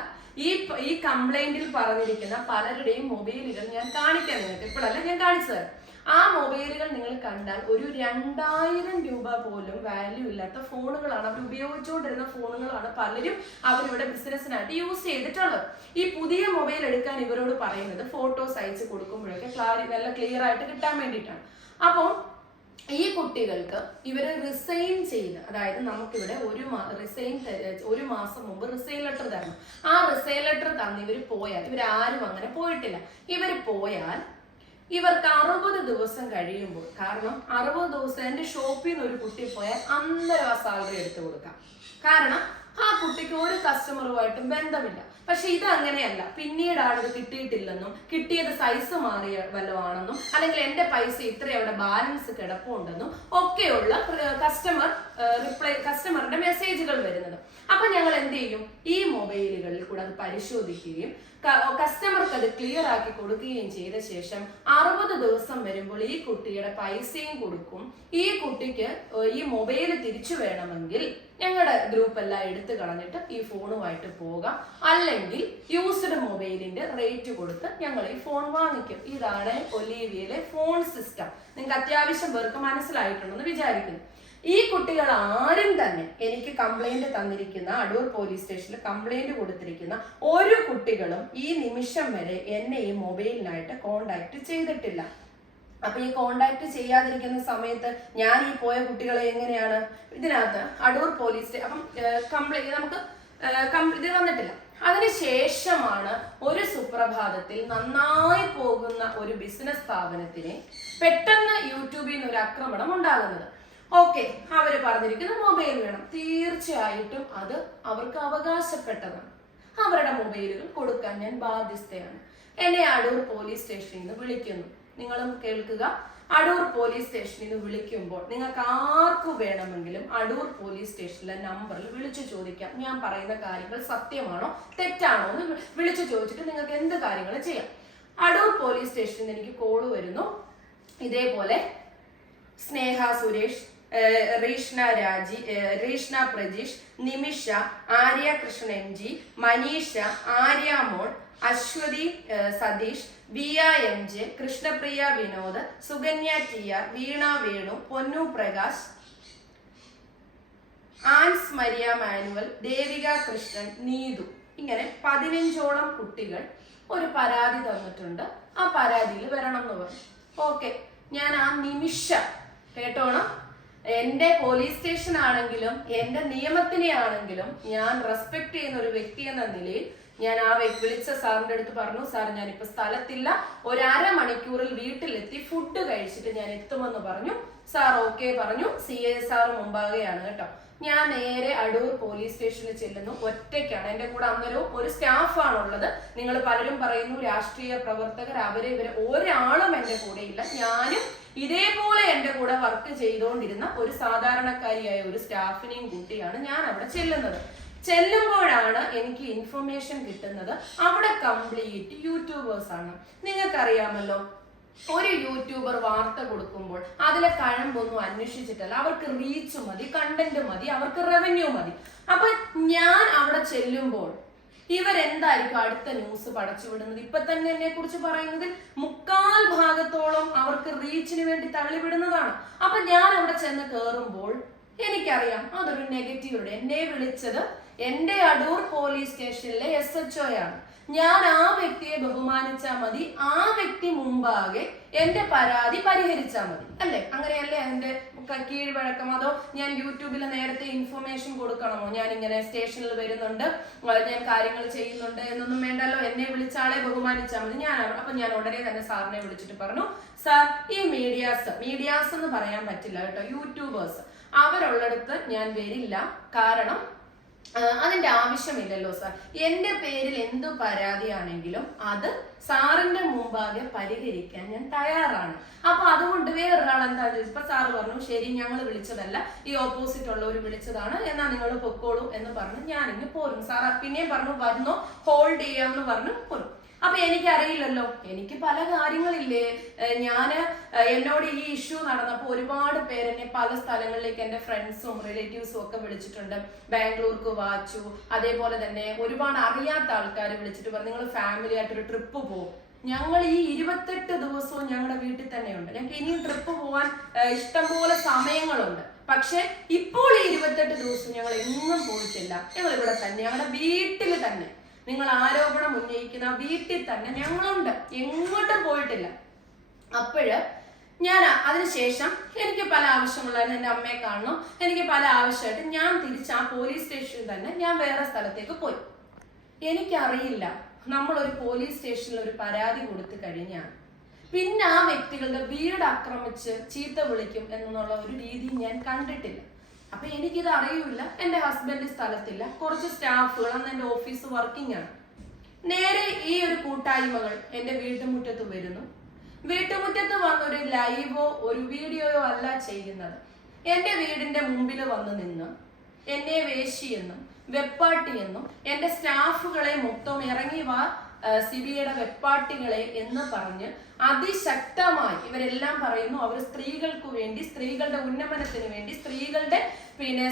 ഈ കംപ്ലൈന്റിൽ പറഞ്ഞിരിക്കുന്ന പലരുടെയും മൊബൈലുകൾ ഞാൻ കാണിക്കാം നിങ്ങൾക്ക്. ഇപ്പോഴല്ല, ഞാൻ കാണിച്ചു തരാം. ആ മൊബൈലുകൾ നിങ്ങൾ കണ്ടാൽ ഒരു 2,000 രൂപ പോലും വാല്യൂ ഇല്ലാത്ത ഫോണുകളാണ്, അവർ ഉപയോഗിച്ചുകൊണ്ടിരുന്ന ഫോണുകളാണ് പലരും അവരിവിടെ ബിസിനസ്സിനായിട്ട് യൂസ് ചെയ്തിട്ടുള്ളത്. ഈ പുതിയ മൊബൈൽ എടുക്കാൻ ഇവരോട് പറയുന്നത് ഫോട്ടോസ് അയച്ച് കൊടുക്കുമ്പോഴൊക്കെ നല്ല ക്ലിയർ ആയിട്ട് കിട്ടാൻ വേണ്ടിയിട്ടാണ്. അപ്പോൾ ഈ കുട്ടികൾക്ക് ഇവര് റിസൈൻ ചെയ്ത്, അതായത് നമുക്കിവിടെ ഒരു മാസം മുമ്പ് റിസൈൻ ലെറ്റർ തരണം. ആ റിസൈൻ ലെറ്റർ തന്ന് ഇവർ പോയാൽ, ഇവരാരും അങ്ങനെ പോയിട്ടില്ല, ഇവർ പോയാൽ ഇവർക്ക് 60 ദിവസം കഴിയുമ്പോൾ, കാരണം 60 ദിവസം എന്റെ ഷോപ്പിൽ നിന്ന് ഒരു കുട്ടി പോയാൽ അന്നേരം ആ സാലറി എടുത്തു കൊടുക്കാം, കാരണം ആ കുട്ടിക്ക് ഒരു കസ്റ്റമറുമായിട്ടും ബന്ധമില്ല. പക്ഷെ ഇത് അങ്ങനെയല്ല, പിന്നീടാണ് ഇത് കിട്ടിയിട്ടില്ലെന്നും കിട്ടിയത് സൈസ് മാറിയ വല്ലതാണെന്നും അല്ലെങ്കിൽ എന്റെ പൈസ ഇത്ര അവിടെ ബാലൻസ് കിടപ്പുണ്ടെന്നും ഒക്കെയുള്ള കസ്റ്റമറിന്റെ മെസ്സേജുകൾ വരുന്നത്. അപ്പൊ ഞങ്ങൾ എന്ത് ചെയ്യും, ഈ മൊബൈലുകളിൽ കൂടെ അത് പരിശോധിക്കുകയും കസ്റ്റമർക്ക് അത് ക്ലിയർ ആക്കി കൊടുക്കുകയും ചെയ്ത ശേഷം 60 ദിവസം വരുമ്പോൾ ഈ കുട്ടിയുടെ പൈസയും കൊടുക്കും. ഈ കുട്ടിക്ക് ഈ മൊബൈൽ തിരിച്ചു വേണമെങ്കിൽ ഞങ്ങളുടെ ഗ്രൂപ്പ് എല്ലാം എടുത്തു കളഞ്ഞിട്ട് ഈ ഫോണുമായിട്ട് പോകാം, അല്ലെങ്കിൽ യൂസ്ഡ് മൊബൈലിന്റെ റേറ്റ് കൊടുത്ത് ഞങ്ങൾ ഈ ഫോൺ വാങ്ങിക്കും. ഇതാണ് ഒലീവിയയിലെ ഫോൺ സിസ്റ്റം. നിങ്ങൾക്ക് അത്യാവശ്യം പേർക്ക് മനസ്സിലായിട്ടുണ്ടെന്ന് വിചാരിക്കുന്നു. ഈ കുട്ടികൾ ആരും തന്നെ എനിക്ക് കംപ്ലൈന്റ് തന്നിരിക്കുന്ന, അടൂർ പോലീസ് സ്റ്റേഷനിൽ കംപ്ലൈന്റ് കൊടുത്തിരിക്കുന്ന ഒരു കുട്ടികളും ഈ നിമിഷം വരെ എന്നെ ഈ മൊബൈലിനായിട്ട് കോണ്ടാക്ട് ചെയ്തിട്ടില്ല. അപ്പൊ ഈ കോണ്ടാക്ട് ചെയ്യാതിരിക്കുന്ന സമയത്ത് ഞാൻ ഈ പോയ കുട്ടികളെ എങ്ങനെയാണ് ഇതിനകത്ത് അടൂർ പോലീസ് അപ്പം കംപ്ലൈന്റ് നമുക്ക് ഇത് വന്നിട്ടില്ല. അതിനുശേഷമാണ് ഒരു സുപ്രഭാതത്തിൽ നന്നായി പോകുന്ന ഒരു ബിസിനസ് സ്ഥാപനത്തിനെ പെട്ടെന്ന് യൂട്യൂബിൽ നിന്ന് ഒരു ആക്രമണം ഉണ്ടാകുന്നത്. ഓക്കെ, അവര് പറഞ്ഞിരിക്കുന്ന മൊബൈൽ വേണം, തീർച്ചയായിട്ടും അത് അവർക്ക് അവകാശപ്പെട്ടതാണ്. അവരുടെ മൊബൈലുകൾ കൊടുക്കാൻ ഞാൻ ബാധ്യസ്ഥയാണ്. എന്നെ അടൂർ പോലീസ് സ്റ്റേഷനിൽ നിന്ന് വിളിക്കുന്നു. നിങ്ങളും കേൾക്കുക, അടൂർ പോലീസ് സ്റ്റേഷനിൽ നിന്ന് വിളിക്കുമ്പോൾ നിങ്ങൾക്ക് ആർക്കു വേണമെങ്കിലും അടൂർ പോലീസ് സ്റ്റേഷനിലെ നമ്പറിൽ വിളിച്ചു ചോദിക്കാം, ഞാൻ പറയുന്ന കാര്യങ്ങൾ സത്യമാണോ തെറ്റാണോ എന്ന് വിളിച്ചു ചോദിച്ചിട്ട് നിങ്ങൾക്ക് എന്ത് കാര്യങ്ങൾ ചെയ്യാം. അടൂർ പോലീസ് സ്റ്റേഷനിൽ നിന്ന് എനിക്ക് കോള് വരുന്നു. ഇതേപോലെ Sneha Suresh, Reeshna Prajeesh, Nimisha, Arya Krishnan M G, Maneesha, Arya Mol, Aswathy Satheesh, Viya M J, Krishnapriya Vinod, Sukanya T R, Veena Venu, Ponnu Prakash, Ans Maria Manuel, Devika Krishnan, Neethu, ഇങ്ങനെ 15ഓളം കുട്ടികൾ ഒരു പരാതി തന്നിട്ടുണ്ട്. ആ പരാതിയിൽ വരണം എന്ന് പറഞ്ഞു. ഓക്കെ, ഞാൻ ആ നിമിഷം കേട്ടോണം, എന്റെ പോലീസ് സ്റ്റേഷൻ ആണെങ്കിലും എന്റെ നിയമത്തിനെ ആണെങ്കിലും ഞാൻ റെസ്പെക്ട് ചെയ്യുന്ന ഒരു വ്യക്തി എന്ന നിലയിൽ ഞാൻ വിളിച്ച സാറിന്റെ അടുത്ത് പറഞ്ഞു, സാർ ഞാനിപ്പോ സ്ഥലത്തില്ല, ഒരു അരമണിക്കൂറിൽ വീട്ടിലെത്തി ഫുഡ് കഴിച്ചിട്ട് ഞാൻ എത്തുമെന്ന് പറഞ്ഞു. സാർ ഓക്കെ പറഞ്ഞു. CSR മുമ്പാകെയാണ് കേട്ടോ. ഞാൻ നേരെ അടൂർ പോലീസ് സ്റ്റേഷനിൽ ചെല്ലുന്നു. ഒറ്റയ്ക്കാണ്. എന്റെ കൂടെ അന്നേരം ഒരു സ്റ്റാഫാണുള്ളത്. നിങ്ങൾ പലരും പറയുന്നു രാഷ്ട്രീയ പ്രവർത്തകർ, ഇവരെ ഒരാളും എന്റെ കൂടെ ഇല്ല. ഞാനും ഇതേപോലെ എന്റെ കൂടെ വർക്ക് ചെയ്തുകൊണ്ടിരുന്ന ഒരു സാധാരണക്കാരിയായ ഒരു സ്റ്റാഫിനെയും കൂട്ടിയാണ് ഞാൻ അവിടെ ചെല്ലുമ്പോഴാണ് എനിക്ക് ഇൻഫർമേഷൻ കിട്ടുന്നത് അവിടെ കംപ്ലീറ്റ് യൂട്യൂബേഴ്സ് ആണ്. നിങ്ങൾക്കറിയാമല്ലോ, ഒരു യൂട്യൂബർ വാർത്ത കൊടുക്കുമ്പോൾ അതിലെ കഴമ്പൊന്നും അന്വേഷിച്ചിട്ടല്ല. അവർക്ക് റീച്ച് മതി, കണ്ടന്റ് മതി, അവർക്ക് റവന്യൂ മതി. അപ്പൊ ഞാൻ അവിടെ ചെല്ലുമ്പോൾ ഇവരെന്തായിരിക്കും അടുത്ത ന്യൂസ് പടച്ചുവിടുന്നത്? ഇപ്പൊ തന്നെ എന്നെ കുറിച്ച് പറയുന്നതിൽ 3/4 അവർക്ക് റീച്ചിന് വേണ്ടി തള്ളിവിടുന്നതാണ്. അപ്പൊ ഞാൻ അവിടെ ചെന്ന് കേറുമ്പോൾ എനിക്കറിയാം അതൊരു നെഗറ്റീവ്. എന്നെ വിളിച്ചത് എന്റെ അടൂർ പോലീസ് സ്റ്റേഷനിലെ SHO ആണ്. ഞാൻ ആ വ്യക്തിയെ ബഹുമാനിച്ചാൽ മതി, ആ വ്യക്തി മുമ്പാകെ എന്റെ പരാതി പരിഹരിച്ചാൽ മതി, അല്ലേ? അങ്ങനെയല്ലേ അതിന്റെ കീഴ്വഴക്കം? അതോ ഞാൻ യൂട്യൂബിൽ നേരത്തെ ഇൻഫർമേഷൻ കൊടുക്കണമോ? ഞാൻ ഇങ്ങനെ സ്റ്റേഷനിൽ വരുന്നുണ്ട്, ഞാൻ കാര്യങ്ങൾ ചെയ്യുന്നുണ്ട് എന്നൊന്നും വേണ്ടല്ലോ. എന്നെ വിളിച്ചാളെ ബഹുമാനിച്ചാൽ മതി. അപ്പൊ ഞാൻ ഉടനെ തന്നെ സാറിനെ വിളിച്ചിട്ട് പറഞ്ഞു, സാർ ഈ മീഡിയാസ് എന്ന് പറയാൻ പറ്റില്ല കേട്ടോ, യൂട്യൂബേഴ്സ് അവരുള്ളിടത്ത് ഞാൻ വരില്ല. കാരണം അതിന്റെ ആവശ്യമില്ലല്ലോ സാർ. എന്റെ പേരിൽ എന്തു പരാതിയാണെങ്കിലും അത് സാറിന്റെ മുമ്പാകെ പരിഹരിക്കാൻ ഞാൻ തയ്യാറാണ്. അപ്പൊ അതുകൊണ്ട് വേറൊരാൾ എന്താ ഇപ്പൊ സാറ് പറഞ്ഞു, ശരി ഞങ്ങൾ വിളിച്ചതല്ല, ഈ ഓപ്പോസിറ്റ് ഉള്ളവർ വിളിച്ചതാണ്, എന്നാ നിങ്ങൾ പൊക്കോളൂ എന്ന് പറഞ്ഞു ഞാനിങ്ങ് പോരും. സാർ പിന്നെയും പറഞ്ഞു വരുന്നോ, ഹോൾഡ് ചെയ്യാമെന്ന് പറഞ്ഞു പോരും. അപ്പൊ എനിക്കറിയില്ലല്ലോ, എനിക്ക് പല കാര്യങ്ങളില്ലേ. എന്നോട് ഈ ഇഷ്യൂ നടന്നപ്പോൾ ഒരുപാട് പേരെന്നെ പല സ്ഥലങ്ങളിലേക്ക് എന്റെ ഫ്രണ്ട്സും റിലേറ്റീവ്സും ഒക്കെ വിളിച്ചിട്ടുണ്ട്. ബാംഗ്ലൂർക്ക് വാച്ചു, അതേപോലെ തന്നെ ഒരുപാട് അറിയാത്ത ആൾക്കാർ വിളിച്ചിട്ട് പറഞ്ഞു നിങ്ങൾ ഫാമിലി ആയിട്ടൊരു ട്രിപ്പ് പോകും. ഞങ്ങൾ ഈ 28 ദിവസവും ഞങ്ങളുടെ വീട്ടിൽ തന്നെയുണ്ട്. ഞങ്ങൾക്ക് ഇനിയും ട്രിപ്പ് പോകാൻ ഇഷ്ടംപോലെ സമയങ്ങളുണ്ട്. പക്ഷെ ഇപ്പോൾ ഈ 28 ദിവസം ഞങ്ങൾ എങ്ങും പോയിട്ടില്ല. ഞങ്ങൾ ഇവിടെ തന്നെ, ഞങ്ങളുടെ വീട്ടിൽ തന്നെ, നിങ്ങൾ ആരോപണം ഉന്നയിക്കുന്ന വീട്ടിൽ തന്നെ ഞങ്ങളുണ്ട്, എങ്ങോട്ടും പോയിട്ടില്ല. അപ്പോഴ് ഞാൻ അതിനുശേഷം എനിക്ക് പല ആവശ്യമുള്ളായിരുന്നു. എൻ്റെ അമ്മയെ കാണണം, എനിക്ക് പല ആവശ്യമായിട്ട് ഞാൻ തിരിച്ച് ആ പോലീസ് സ്റ്റേഷനിൽ തന്നെ ഞാൻ വേറെ സ്ഥലത്തേക്ക് പോയി. എനിക്കറിയില്ല, നമ്മളൊരു പോലീസ് സ്റ്റേഷനിൽ ഒരു പരാതി കൊടുത്തു കഴിഞ്ഞാൽ പിന്നെ ആ വ്യക്തികളുടെ വീട് ആക്രമിച്ച് ചീത്ത വിളിക്കും എന്നുള്ള ഒരു രീതി ഞാൻ കണ്ടിട്ടില്ല. അപ്പൊ എനിക്കിത് അറിയൂല. എന്റെ ഹസ്ബൻഡ് സ്ഥലത്തില്ല, കുറച്ച് സ്റ്റാഫുകൾ, അന്ന് എന്റെ ഓഫീസ് വർക്കിംഗ് ആണ്. നേരെ ഈ ഒരു കൂട്ടായ്മകൾ എന്റെ വീട്ടുമുറ്റത്ത് വരുന്നു. വീട്ടുമുറ്റത്ത് വന്നൊരു ലൈവോ ഒരു വീഡിയോയോ അല്ല ചെയ്യുന്നത്. എന്റെ വീടിന്റെ മുമ്പിൽ വന്ന് നിന്ന് എന്നെ വേശിയെന്നും വെപ്പാട്ടിയെന്നും എന്റെ സ്റ്റാഫുകളെ മൊത്തം ഇറങ്ങി വാ സിബിയുടെ വെപ്പാട്ടികളെ എന്ന് പറഞ്ഞ് അതിശക്തമായി ഇവരെല്ലാം പറയുന്നു അവർ സ്ത്രീകൾക്ക് വേണ്ടി, സ്ത്രീകളുടെ ഉന്നമനത്തിന് വേണ്ടി, സ്ത്രീകളുടെ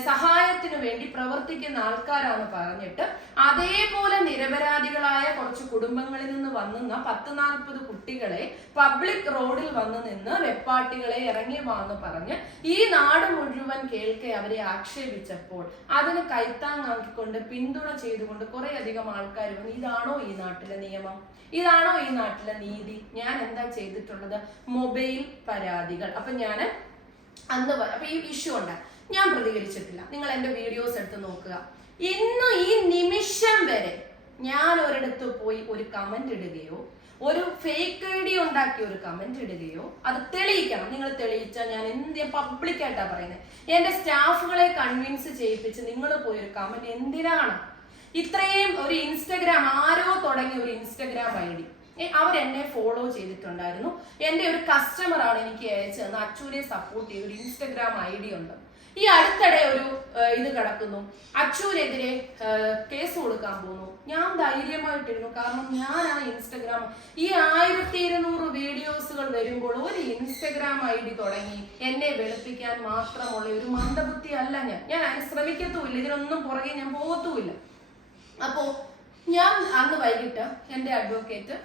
സഹായത്തിനു വേണ്ടി പ്രവർത്തിക്കുന്ന ആൾക്കാരാണ് പറഞ്ഞിട്ട് അതേപോലെ നിരപരാധികളായ കുറച്ച് കുടുംബങ്ങളിൽ നിന്ന് വന്നുന്ന 10-40 കുട്ടികളെ പബ്ലിക് റോഡിൽ വന്നു നിന്ന് വെപ്പാട്ടികളെ ഇറങ്ങി വാന്ന് പറഞ്ഞ് ഈ നാട് മുഴുവൻ കേൾക്കെ അവരെ ആക്ഷേപിച്ചപ്പോൾ അതിന് കൈത്താങ്ങാക്കിക്കൊണ്ട് പിന്തുണ ചെയ്തുകൊണ്ട് കുറെ അധികം ആൾക്കാർ വന്നു. ഇതാണോ ഈ നാട്ടിലെ നിയമം? ഇതാണോ ഈ നാട്ടിലെ നീതി? ഞാൻ എന്താ ചെയ്തിട്ടുള്ളത്? മൊബൈൽ പരാതികൾ. അപ്പൊ ഞാൻ അപ്പൊ ഈ ഇഷ്യൂ ഉണ്ട്, ഞാൻ പ്രതികരിച്ചിട്ടില്ല. നിങ്ങൾ എന്റെ വീഡിയോസ് എടുത്ത് നോക്കുക. ഇന്ന് ഈ നിമിഷം വരെ ഞാൻ ഒരിടത്ത് പോയി ഒരു കമന്റ് ഇടുകയോ ഒരു ഫേക്ക് ID ഉണ്ടാക്കി ഒരു കമന്റ് ഇടുകയോ അത് തെളിയിക്കണം. നിങ്ങൾ തെളിയിച്ചാൽ ഞാൻ പബ്ലിക്കായിട്ടാ പറയുന്നത്. എന്റെ സ്റ്റാഫുകളെ കൺവിൻസ് ചെയ്യിപ്പിച്ച് നിങ്ങൾ പോയി ഒരു കമന്റ് എന്തിനാണ്? ഇത്രയും ഒരു ഇൻസ്റ്റഗ്രാം ആരോ തുടങ്ങിയ ഒരു ഇൻസ്റ്റഗ്രാം ID അവരെന്നെ ഫോളോ ചെയ്തിട്ടുണ്ടായിരുന്നു. എൻ്റെ ഒരു കസ്റ്റമർ ആണ് എനിക്ക് അയച്ചു തന്ന അച്ചുവിനെ സപ്പോർട്ട് ചെയ്ത ഒരു ഇൻസ്റ്റഗ്രാം ID ഉണ്ട്. ഈ അടുത്തിടെ ഒരു ഇത് കിടക്കുന്നു, അച്ചുവിനെതിരെ കേസ് കൊടുക്കാൻ പോകുന്നു. ഞാൻ ധൈര്യമായിട്ടിരുന്നു, കാരണം ഞാൻ ആ ഇൻസ്റ്റഗ്രാം ഈ 1200 വീഡിയോസുകൾ വരുമ്പോൾ ഒരു ഇൻസ്റ്റഗ്രാം ID തുടങ്ങി എന്നെ വെളുപ്പിക്കാൻ മാത്രമുള്ള ഒരു മന്ദബുദ്ധി അല്ല ഞാൻ അതിന് ശ്രമിക്കത്തുമില്ല, ഇതിനൊന്നും പുറകെ ഞാൻ പോകത്തുമില്ല. അപ്പോ ഞാൻ അന്ന് വൈകിട്ട് എൻ്റെ അഡ്വക്കേറ്റ്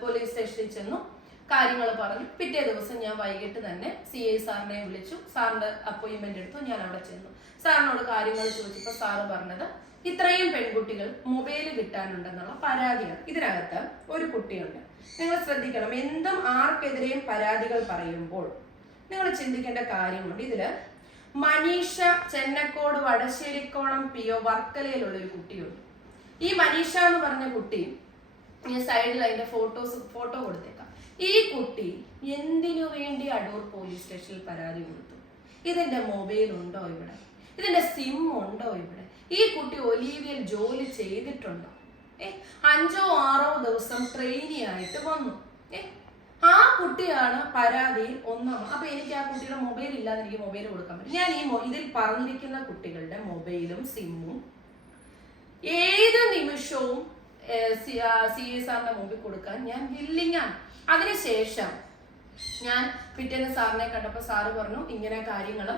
പോലീസ് സ്റ്റേഷനിൽ ചെന്നു, കാര്യങ്ങൾ പറഞ്ഞു. പിറ്റേ ദിവസം ഞാൻ വൈകിട്ട് തന്നെ CI സാറിനെ വിളിച്ചു, സാറിന്റെ അപ്പോയിന്റ്മെന്റ് എടുത്തു. ഞാൻ അവിടെ ചെന്നു, സാറിനോട് കാര്യങ്ങൾ ചോദിച്ചപ്പോൾ സാറ് പറഞ്ഞത് ഇത്രയും പെൺകുട്ടികൾ മൊബൈൽ കിട്ടാനുണ്ടെന്നുള്ള പരാതിയാണ്. ഇതിനകത്ത് ഒരു കുട്ടിയുണ്ട്. നിങ്ങൾ ശ്രദ്ധിക്കണം, എന്തും ആർക്കെതിരെയും പരാതികൾ പറയുമ്പോൾ നിങ്ങൾ ചിന്തിക്കേണ്ട കാര്യമുണ്ട്. ഇതില് മനീഷ ചെന്നക്കോട് വടശ്ശേരിക്കോണം PO വർക്കലയിലുള്ള ഒരു കുട്ടിയുണ്ട്. ഈ മനീഷ എന്ന് പറഞ്ഞ കുട്ടി ഞാൻ സൈഡിൽ അതിന്റെ ഫോട്ടോ കൊടുത്തേക്കാം. ഈ കുട്ടി എന്തിനു വേണ്ടി അടൂർ പോലീസ് സ്റ്റേഷനിൽ പരാതി കൊടുത്തു? ഇതിന്റെ മൊബൈൽ ഉണ്ടോ ഇവിടെ? ഇതിന്റെ സിം ഉണ്ടോ ഇവിടെ? ഈ കുട്ടി ഒലീവിയയിൽ ജോലി ചെയ്തിട്ടുണ്ടോ? 5 or 6 ദിവസം ട്രെയിനി ആയിട്ട് വന്നു. ആ കുട്ടിയാണ് പരാതിയിൽ ഒന്നാമത്. അപ്പൊ എനിക്ക് ആ കുട്ടിയുടെ മൊബൈൽ ഇല്ലാതെ എനിക്ക് മൊബൈൽ കൊടുക്കാൻ പറ്റും. ഞാൻ ഇതിൽ പറഞ്ഞിരിക്കുന്ന കുട്ടികളുടെ മൊബൈലും സിമ്മും ഏത് നിമിഷവും CSRന്റെ മുമ്പിൽ കൊടുക്കാൻ ഞാൻ വില്ലിങ് ആണ്. അതിനുശേഷം ഞാൻ പിറ്റേന്ന് സാറിനെ കണ്ടപ്പോൾ സാറ് പറഞ്ഞു ഇങ്ങനെ കാര്യങ്ങള്,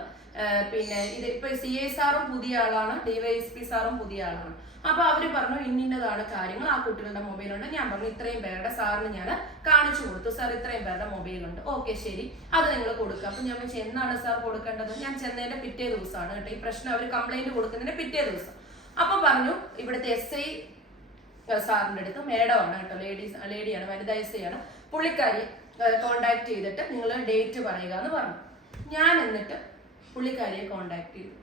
പിന്നെ ഇത് ഇപ്പൊ CI സാറും പുതിയ ആളാണ്, DYSP സാറും പുതിയ ആളാണ്. അപ്പൊ അവര് പറഞ്ഞു ഇന്നതാണ് കാര്യങ്ങൾ, ആ കുട്ടികളുടെ മൊബൈലുണ്ട്. ഞാൻ പറഞ്ഞു ഇത്രയും പേരുടെ സാറിന് ഞാൻ കാണിച്ചു കൊടുത്തു. സാർ ഇത്രയും പേരുടെ മൊബൈലുണ്ട്, ഓക്കെ ശരി, അത് നിങ്ങൾ കൊടുക്കുക. അപ്പൊ ഞാൻ വെച്ചാൽ എന്നാണ് സാർ കൊടുക്കേണ്ടത്? ഞാൻ ചെന്നതിന്റെ പിറ്റേ ദിവസമാണ് കേട്ടോ ഈ പ്രശ്നം, അവർ കംപ്ലൈന്റ് കൊടുക്കുന്നതിന്റെ പിറ്റേ ദിവസം. അപ്പൊ പറഞ്ഞു ഇവിടുത്തെ SI സാറിന്റെ അടുത്ത്, മേഡമാണ് കേട്ടോ, ലേഡിയാണ്, വനിതാ SI ആണ്, പുള്ളിക്കാരി കോണ്ടാക്ട് ചെയ്തിട്ട് നിങ്ങൾ ഡേറ്റ് പറയുക എന്ന് പറഞ്ഞു. ഞാൻ എന്നിട്ട് പുള്ളിക്കാരിയെ കോണ്ടാക്ട് ചെയ്തു.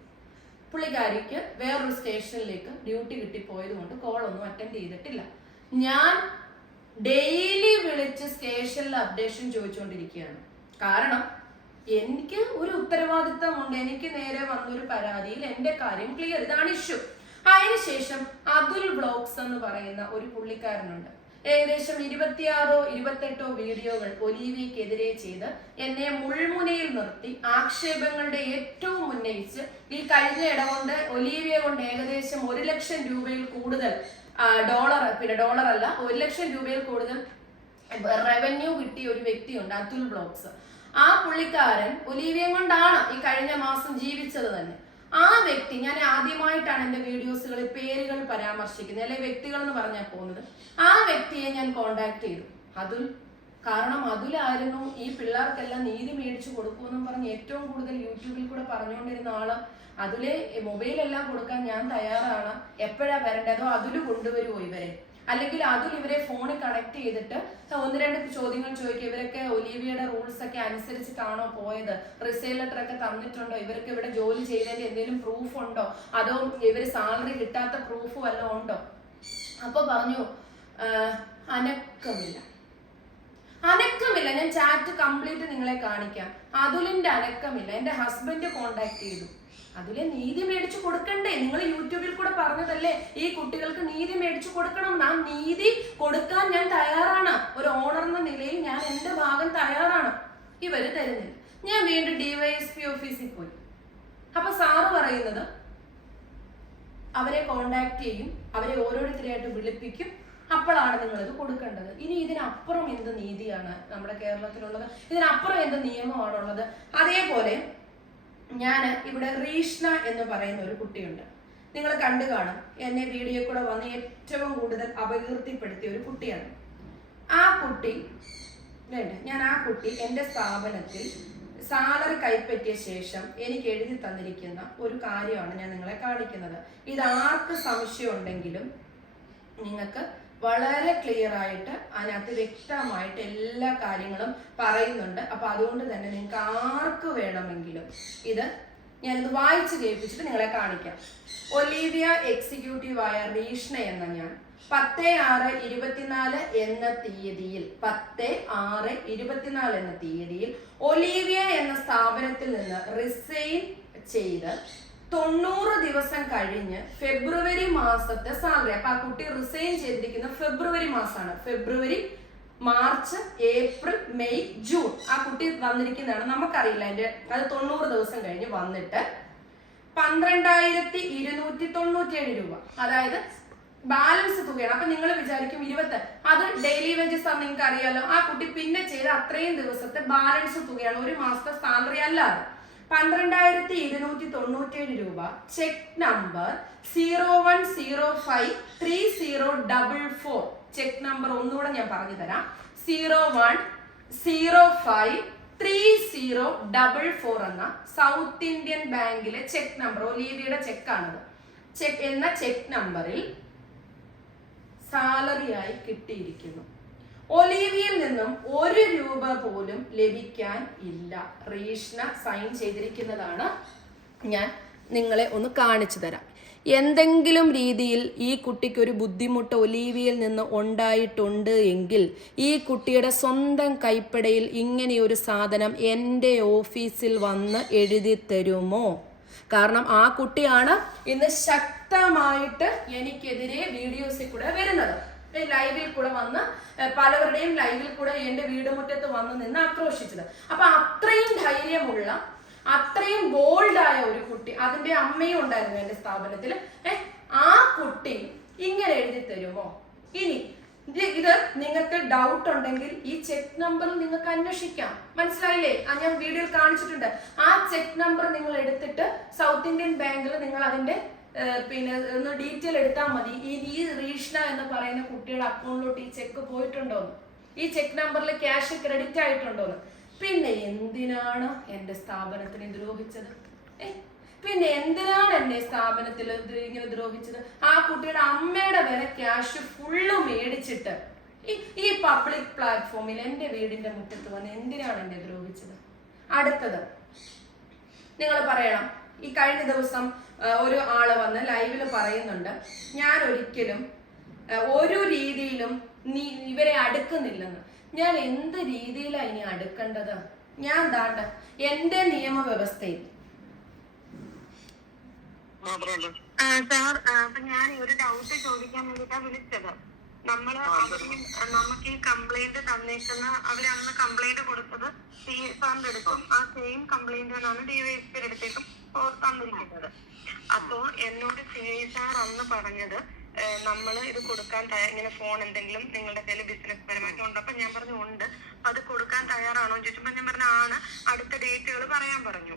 പുള്ളിക്കാരിക്ക് വേറൊരു സ്റ്റേഷനിലേക്ക് ഡ്യൂട്ടി കിട്ടിപ്പോയത് കൊണ്ട് കോളൊന്നും അറ്റൻഡ് ചെയ്തിട്ടില്ല. ഞാൻ ഡെയിലി വിളിച്ച് സ്റ്റേഷനിൽ അപ്ഡേഷൻ ചോദിച്ചുകൊണ്ടിരിക്കുകയാണ്. കാരണം എനിക്ക് ഒരു ഉത്തരവാദിത്തമുണ്ട്. എനിക്ക് നേരെ വന്നൊരു പരാതിയിൽ എന്റെ കാര്യം ക്ലിയർ, ഇതാണ് ഇഷ്യൂ. അതിനുശേഷം അതുൽ വ്ലോഗ്സ് എന്ന് പറയുന്ന ഒരു പുള്ളിക്കാരനുണ്ട്. ഏകദേശം 26-28 വീഡിയോകൾ ഒലീവിയക്കെതിരെ ചെയ്ത് എന്നെ മുൾമുനയിൽ നിർത്തി ആക്ഷേപങ്ങളുടെ ഏറ്റവും ഉന്നയിച്ച് ഈ കഴിഞ്ഞ ഇടകൊണ്ട് ഒലീവിയ കൊണ്ട് ഏകദേശം 1 ലക്ഷം രൂപയിൽ കൂടുതൽ ഡോളർ അല്ല 1 ലക്ഷം രൂപയിൽ കൂടുതൽ റവന്യൂ കിട്ടിയ ഒരു വ്യക്തിയുണ്ട്, അതുൽ വ്ലോഗ്സ്. ആ പുള്ളിക്കാരൻ ഒലീവിയ കൊണ്ടാണ് ഈ കഴിഞ്ഞ മാസം ജീവിച്ചത് തന്നെ. ആ വ്യക്തി, ഞാൻ ആദ്യമായിട്ടാണ് എന്റെ വീഡിയോസുകളിൽ പേരുകൾ പരാമർശിക്കുന്നത്, അല്ലെങ്കിൽ വ്യക്തികൾ എന്ന് പറഞ്ഞാൽ പോകുന്നത്. ആ വ്യക്തിയെ ഞാൻ കോണ്ടാക്ട് ചെയ്തു, അതുൽ. കാരണം അതുലായിരുന്നു ഈ പിള്ളേർക്കെല്ലാം നീതി മേടിച്ചു കൊടുക്കുമെന്നും പറഞ്ഞ് ഏറ്റവും കൂടുതൽ യൂട്യൂബിൽ കൂടെ പറഞ്ഞുകൊണ്ടിരുന്ന ആള്. അതുലെ മൊബൈലെല്ലാം കൊടുക്കാൻ ഞാൻ തയ്യാറാണ്, എപ്പോഴാ വരേണ്ടതോ അതുല് കൊണ്ടുവരുമോ ഇവരെ, അല്ലെങ്കിൽ അതുൽ ഇവരെ ഫോണിൽ കണക്ട് ചെയ്തിട്ട് 1-2 ചോദ്യങ്ങൾ ചോദിക്കുക. ഇവരൊക്കെ ഒലീവിയയുടെ റൂൾസ് ഒക്കെ അനുസരിച്ചിട്ടാണോ പോയത്? റിസൈൻ ലെറ്റർ ഒക്കെ തന്നിട്ടുണ്ടോ? ഇവർക്ക് ഇവിടെ ജോലി ചെയ്തതിന്റെ എന്തെങ്കിലും പ്രൂഫ് ഉണ്ടോ? അതോ ഇവര് സാലറി കിട്ടാത്ത പ്രൂഫ് വല്ലതും ഉണ്ടോ? അപ്പൊ പറഞ്ഞു അനക്കമില്ല. ഞാൻ ചാറ്റ് കംപ്ലീറ്റ് നിങ്ങളെ കാണിക്കാം. അതുലിന്റെ അനക്കമില്ല. എന്റെ ഹസ്ബൻഡ് കോണ്ടാക്ട് ചെയ്തു. അതിലെ നീതി മേടിച്ചു കൊടുക്കണ്ടേ? നിങ്ങൾ യൂട്യൂബിൽ കൂടെ പറഞ്ഞതല്ലേ ഈ കുട്ടികൾക്ക് നീതി മേടിച്ചു കൊടുക്കണം. ആ നീതി കൊടുക്കാൻ ഞാൻ തയ്യാറാണ്. ഒരു ഓണർ എന്ന നിലയിൽ ഞാൻ എന്റെ ഭാഗം തയ്യാറാണ്. ഇവര് തരുന്നില്ല. ഞാൻ വീണ്ടും DYSP ഓഫീസിൽ പോയി. അപ്പൊ സാറ് പറയുന്നത് അവരെ കോണ്ടാക്ട് ചെയ്യും, അവരെ ഓരോരുത്തരെയായിട്ട് വിളിപ്പിക്കും, അപ്പോഴാണ് നിങ്ങൾ ഇത് കൊടുക്കേണ്ടത്. ഇനി ഇതിനപ്പുറം എന്ത് നീതിയാണ് നമ്മുടെ കേരളത്തിലുള്ളത്? ഇതിനപ്പുറം എന്ത് നിയമമാണുള്ളത്? അതേപോലെ ഞാൻ ഇവിടെ റീഷ്ണ എന്ന് പറയുന്ന ഒരു കുട്ടിയുണ്ട്, നിങ്ങൾ കണ്ടു കാണും. എന്നെ വീഡിയോ കൂടെ വന്ന് ഏറ്റവും കൂടുതൽ അപകീർത്തിപ്പെടുത്തിയ ഒരു കുട്ടിയാണ് ആ കുട്ടി. ഞാൻ ആ കുട്ടി എൻ്റെ സ്ഥാപനത്തിൽ സാലറി കൈപ്പറ്റിയ ശേഷം എനിക്ക് എഴുതി തന്നിരിക്കുന്ന ഒരു കാര്യമാണ് ഞാൻ നിങ്ങളെ കാണിക്കുന്നത്. ഇത് ആർക്ക് സംശയം ഉണ്ടെങ്കിലും നിങ്ങൾക്ക് വളരെ ക്ലിയർ ആയിട്ട് അതിനകത്ത് വ്യക്തമായിട്ട് എല്ലാ കാര്യങ്ങളും പറയുന്നുണ്ട്. അപ്പൊ അതുകൊണ്ട് തന്നെ നിങ്ങൾക്ക് ആർക്ക് വേണമെങ്കിലും ഞാനിത് വായിച്ച് കേൾപ്പിച്ചിട്ട് നിങ്ങളെ കാണിക്കാം. ഒലീവിയ എക്സിക്യൂട്ടീവായ റീഷ്ണ എന്ന ഞാൻ 10/6/24 എന്ന തീയതിയിൽ 10/6/24 എന്ന തീയതിയിൽ ഒലീവിയ എന്ന സ്ഥാപനത്തിൽ നിന്ന് റിസൈൻ ചെയ്ത് 90 ദിവസം കഴിഞ്ഞ് ഫെബ്രുവരി മാസത്തെ സാലറി. അപ്പൊ ആ കുട്ടി റിസൈൻ ചെയ്തിരിക്കുന്ന ഫെബ്രുവരി മാസമാണ്. ഫെബ്രുവരി, മാർച്ച്, ഏപ്രിൽ, മെയ്, ജൂൺ ആ കുട്ടി വന്നിരിക്കുന്നതാണ്. നമുക്കറിയില്ല അതിന്റെ. അത് 90 ദിവസം കഴിഞ്ഞ് വന്നിട്ട് 12,297 രൂപ, അതായത് ബാലൻസ് തുകയാണ്. അപ്പൊ നിങ്ങൾ വിചാരിക്കും 20, അത് ഡെയിലി വേജസ് ആണ്, നിങ്ങൾക്ക് അറിയാലോ. ആ കുട്ടി പിന്നെ ചെയ്ത അത്രയും ദിവസത്തെ ബാലൻസ് തുകയാണ്, ഒരു മാസത്തെ സാലറി അല്ലാതെ. 12,297 രൂപ. Check number 01053044. ചെക്ക് നമ്പർ ഒന്നുകൂടെ ഞാൻ പറഞ്ഞു തരാം. 01053044 എന്ന സൗത്ത് ഇന്ത്യൻ ബാങ്കിലെ ചെക്ക് നമ്പർ, ഒലീവിയുടെ ചെക്കാണത്. ചെക്ക് എന്ന ചെക്ക് നമ്പറിൽ സാലറിയായി കിട്ടിയിരിക്കുന്നു. ഒലീവിയയിൽ നിന്നും 1 രൂപ പോലും ലഭിക്കാൻ ഇല്ല. റീഷ്ണ സൈൻ ചെയ്തിരിക്കുന്നതാണ്. ഞാൻ നിങ്ങളെ ഒന്ന് കാണിച്ചു തരാം. എന്തെങ്കിലും രീതിയിൽ ഈ കുട്ടിക്ക് ഒരു ബുദ്ധിമുട്ട് ഒലീവിയയിൽ നിന്ന് ഉണ്ടായിട്ടുണ്ട് എങ്കിൽ ഈ കുട്ടിയുടെ സ്വന്തം കൈപ്പടയിൽ ഇങ്ങനെയൊരു സാധനം എൻ്റെ ഓഫീസിൽ വന്ന് എഴുതി തരുമോ? കാരണം ആ കുട്ടിയാണ് ഇന്ന് ശക്തമായിട്ട് എനിക്കെതിരെ വീഡിയോസിൽ കൂടെ വരുന്നത്, ലൈവിൽ കൂടെ വന്ന് പലവരുടെയും ലൈവിൽ കൂടെ എൻ്റെ വീടുമുറ്റത്ത് വന്ന് നിന്ന് ആക്രോശിച്ചത്. അപ്പൊ അത്രയും ധൈര്യമുള്ള, അത്രയും ബോൾഡായ ഒരു കുട്ടി, അതിന്റെ അമ്മയും ഉണ്ടായിരുന്നു എൻ്റെ സ്ഥാപനത്തിൽ. ആ കുട്ടി ഇങ്ങനെ എഴുതി തരുമോ? ഇനി ഇത് നിങ്ങൾക്ക് ഡൗട്ട് ഉണ്ടെങ്കിൽ ഈ ചെക്ക് നമ്പർ നിങ്ങൾക്ക് അന്വേഷിക്കാം. മനസ്സിലായില്ലേ? ഞാൻ വീഡിയോയിൽ കാണിച്ചിട്ടുണ്ട്. ആ ചെക്ക് നമ്പർ നിങ്ങൾ എടുത്തിട്ട് സൗത്ത് ഇന്ത്യൻ ബാങ്കിൽ നിങ്ങൾ അതിന്റെ പിന്നെ ഒന്ന് ഡീറ്റെയിൽ എടുത്താൽ മതി. ഈ റീഷ്ണ എന്ന് പറയുന്ന കുട്ടിയുടെ അക്കൗണ്ടിലോട്ട് ഈ ചെക്ക് പോയിട്ടുണ്ടോന്ന്, ഈ ചെക്ക് നമ്പറിൽ ക്യാഷ് ക്രെഡിറ്റ് ആയിട്ടുണ്ടോന്ന്. പിന്നെ എന്തിനാണ് എൻ്റെ സ്ഥാപനത്തിനെ ദ്രോഹിച്ചത്? പിന്നെ എന്തിനാണ് എന്നെ സ്ഥാപനത്തിൽ ഇങ്ങനെ ദ്രോഹിച്ചത്? ആ കുട്ടിയുടെ അമ്മയുടെ വരെ ക്യാഷ് ഫുള്ള് മേടിച്ചിട്ട് ഈ പബ്ലിക് പ്ലാറ്റ്ഫോമിൽ എൻ്റെ വീടിന്റെ മുറ്റത്ത് വന്ന് എന്തിനാണ് എന്നെ ദ്രോഹിച്ചത്? അടുത്തത് നിങ്ങൾ പറയണം. ഈ കഴിഞ്ഞ ദിവസം ഒരു ആള് വന്ന് ലൈവില് പറയുന്നുണ്ട്, ഞാൻ ഒരിക്കലും ഒരു രീതിയിലും ഇവരെ അടുക്കുന്നില്ലെന്ന്. ഞാൻ എന്ത് രീതിയിലാണ് ഇനി അടുക്കേണ്ടത്? ഞാൻ ദാണ്ട എന്റെ നിയമവ്യവസ്ഥയിൽ സാർ, അപ്പൊ ഞാൻ ഒരു ഡൗട്ട് ചോദിക്കാൻ വേണ്ടിയിട്ടാണ് വിളിച്ചത്. നമുക്ക് ഈ കംപ്ലൈന്റ് തന്നേക്കുന്ന അവരന്ന് കംപ്ലൈന്റ് കൊടുത്തത് സാറിന്റെ അടുത്തും ആ സെയിം കംപ്ലൈന്റ് തന്നെയാണ് ഡിവൈഎസ്പിയുടെ അടുത്തേക്കും തന്നിരിക്കുന്നത്. അപ്പോ എന്നോട് സാർ അന്ന് പറഞ്ഞത് നമ്മൾ ഇത് കൊടുക്കാൻ ഇങ്ങനെ ഫോൺ എന്തെങ്കിലും നിങ്ങളുടെ കയ്യിൽ ബിസിനസ് പരമായിട്ടുണ്ടോ? അപ്പൊ ഞാൻ പറഞ്ഞു ഉണ്ട്. അത് കൊടുക്കാൻ തയ്യാറാണോ ചോദിച്ചപ്പോ ഞാൻ പറഞ്ഞ ആണ്, അടുത്ത ഡേറ്റുകൾ പറയാൻ പറഞ്ഞു.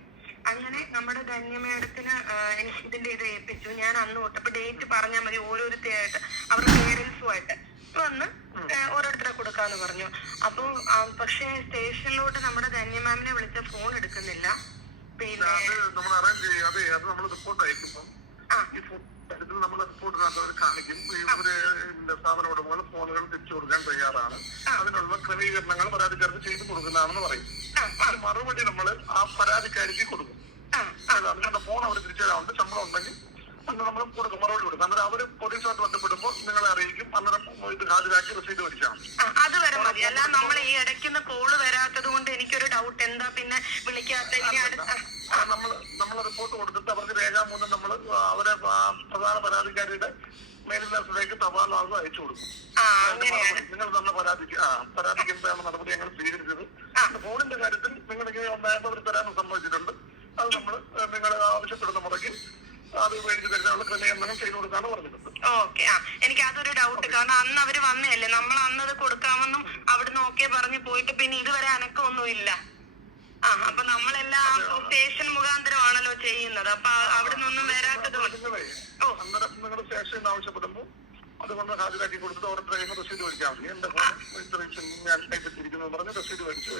അങ്ങനെ നമ്മുടെ ധന്യ മേഡത്തിന് എനിക്ക് ഇതിന്റെ ഇത് ഏൽപ്പിച്ചു. ഞാൻ അന്ന് തൊട്ട് അപ്പൊ ഡേറ്റ് പറഞ്ഞാൽ മതി, ഓരോരുത്തരായിട്ട് അവരുടെ പേരൻസുമായിട്ട് വന്ന് ഓരോരുത്തരെ കൊടുക്കാന്ന് പറഞ്ഞു. അപ്പൊ പക്ഷെ സ്റ്റേഷനിലോട്ട് നമ്മുടെ ധന്യ മാമിനെ വിളിച്ച ഫോൺ എടുക്കുന്നില്ല. പിന്നെ നമ്മൾ റിപ്പോർട്ടിനകത്ത് കാണിക്കും, സ്ഥാപന ഉടമകൾ ഫോണുകൾ തിരിച്ചു കൊടുക്കാൻ തയ്യാറാണ്, അതിനുള്ള ക്രമീകരണങ്ങൾ പരാതിക്കാർക്ക് ചെയ്തു കൊടുക്കുന്നതാണെന്ന് പറയും. മറുപടി നമ്മൾ ആ പരാതിക്കാരിക്ക് കൊടുക്കും. നിങ്ങളുടെ ഫോൺ അവർ തിരിച്ചു തരാറുണ്ട്, ശമ്പളം ഉണ്ടെങ്കിൽ അന്ന് നമ്മൾ കൊടുക്കും, മറുപടി കൊടുക്കും. അന്നേരം അവർ പോലീസുമായിട്ട് ബന്ധപ്പെടുമ്പോൾ നിങ്ങളെ അറിയിക്കും. അന്നേരം ഇത് ഹാജരാക്കി രസീത് മേടിച്ചാണ്. അത് വരെ മതി. അല്ല നമ്മൾ ഈ ഇടയ്ക്കുന്ന കോള് വരാത്തത് കൊണ്ട് എനിക്കൊരു ഡൗട്ട്, എന്താ പിന്നെ വിളിക്കാത്ത? നമ്മൾ റിപ്പോർട്ട് കൊടുത്തിട്ട് അവർക്ക് രേഖാമൂലം നമ്മൾ അവരെ പ്രധാന പരാതിക്കാരിയുടെ മേൽവിലാസത്തിലേക്ക് തപാൽ മാർഗം അയച്ചു കൊടുക്കും. നിങ്ങൾ തന്ന പരാതിക്ക് എന്താണ് നടപടി ഞങ്ങൾ സ്വീകരിച്ചത്? ഫോണിന്റെ കാര്യത്തിൽ നിങ്ങൾക്ക് ഒരു തരാൻ സമ്മതിച്ചിട്ടുണ്ട്. അത് നമ്മൾ നിങ്ങൾ ആവശ്യപ്പെടുന്ന മുറയ്ക്ക് അത് മേടിച്ചു തരുന്നതിനുള്ള ക്രമീകരണങ്ങൾ ചെയ്തു കൊടുക്കാന്ന് പറഞ്ഞിട്ടുണ്ട്. ഓക്കെ, എനിക്ക് അതൊരു ഡൗട്ട്. കാരണം അന്ന് അവര് വന്നതല്ലേ, നമ്മൾ അന്നത് കൊടുക്കാമെന്നും അവിടുന്ന് ഓക്കെ പറഞ്ഞു പോയിട്ട് പിന്നെ ഇതുവരെ അനക്കമൊന്നും ഇല്ല. അപ്പൊ നമ്മളെല്ലാം സ്റ്റേഷൻ മുഖാന്തരമാണല്ലോ ചെയ്യുന്നത്. അപ്പൊ അവിടെ നിന്നൊന്നും വരാത്തത് അന്നേരം നിങ്ങൾ സ്റ്റേഷനിൽ ആവശ്യപ്പെടുമ്പോൾ അതുകൊണ്ട് ഹാജരാക്കി കൊടുത്തിട്ട് ഓരോരുത്തരെ രസീത് മേടിക്കാൻ മതി. എന്റെ പറഞ്ഞ് രസീത് മേടിച്ചു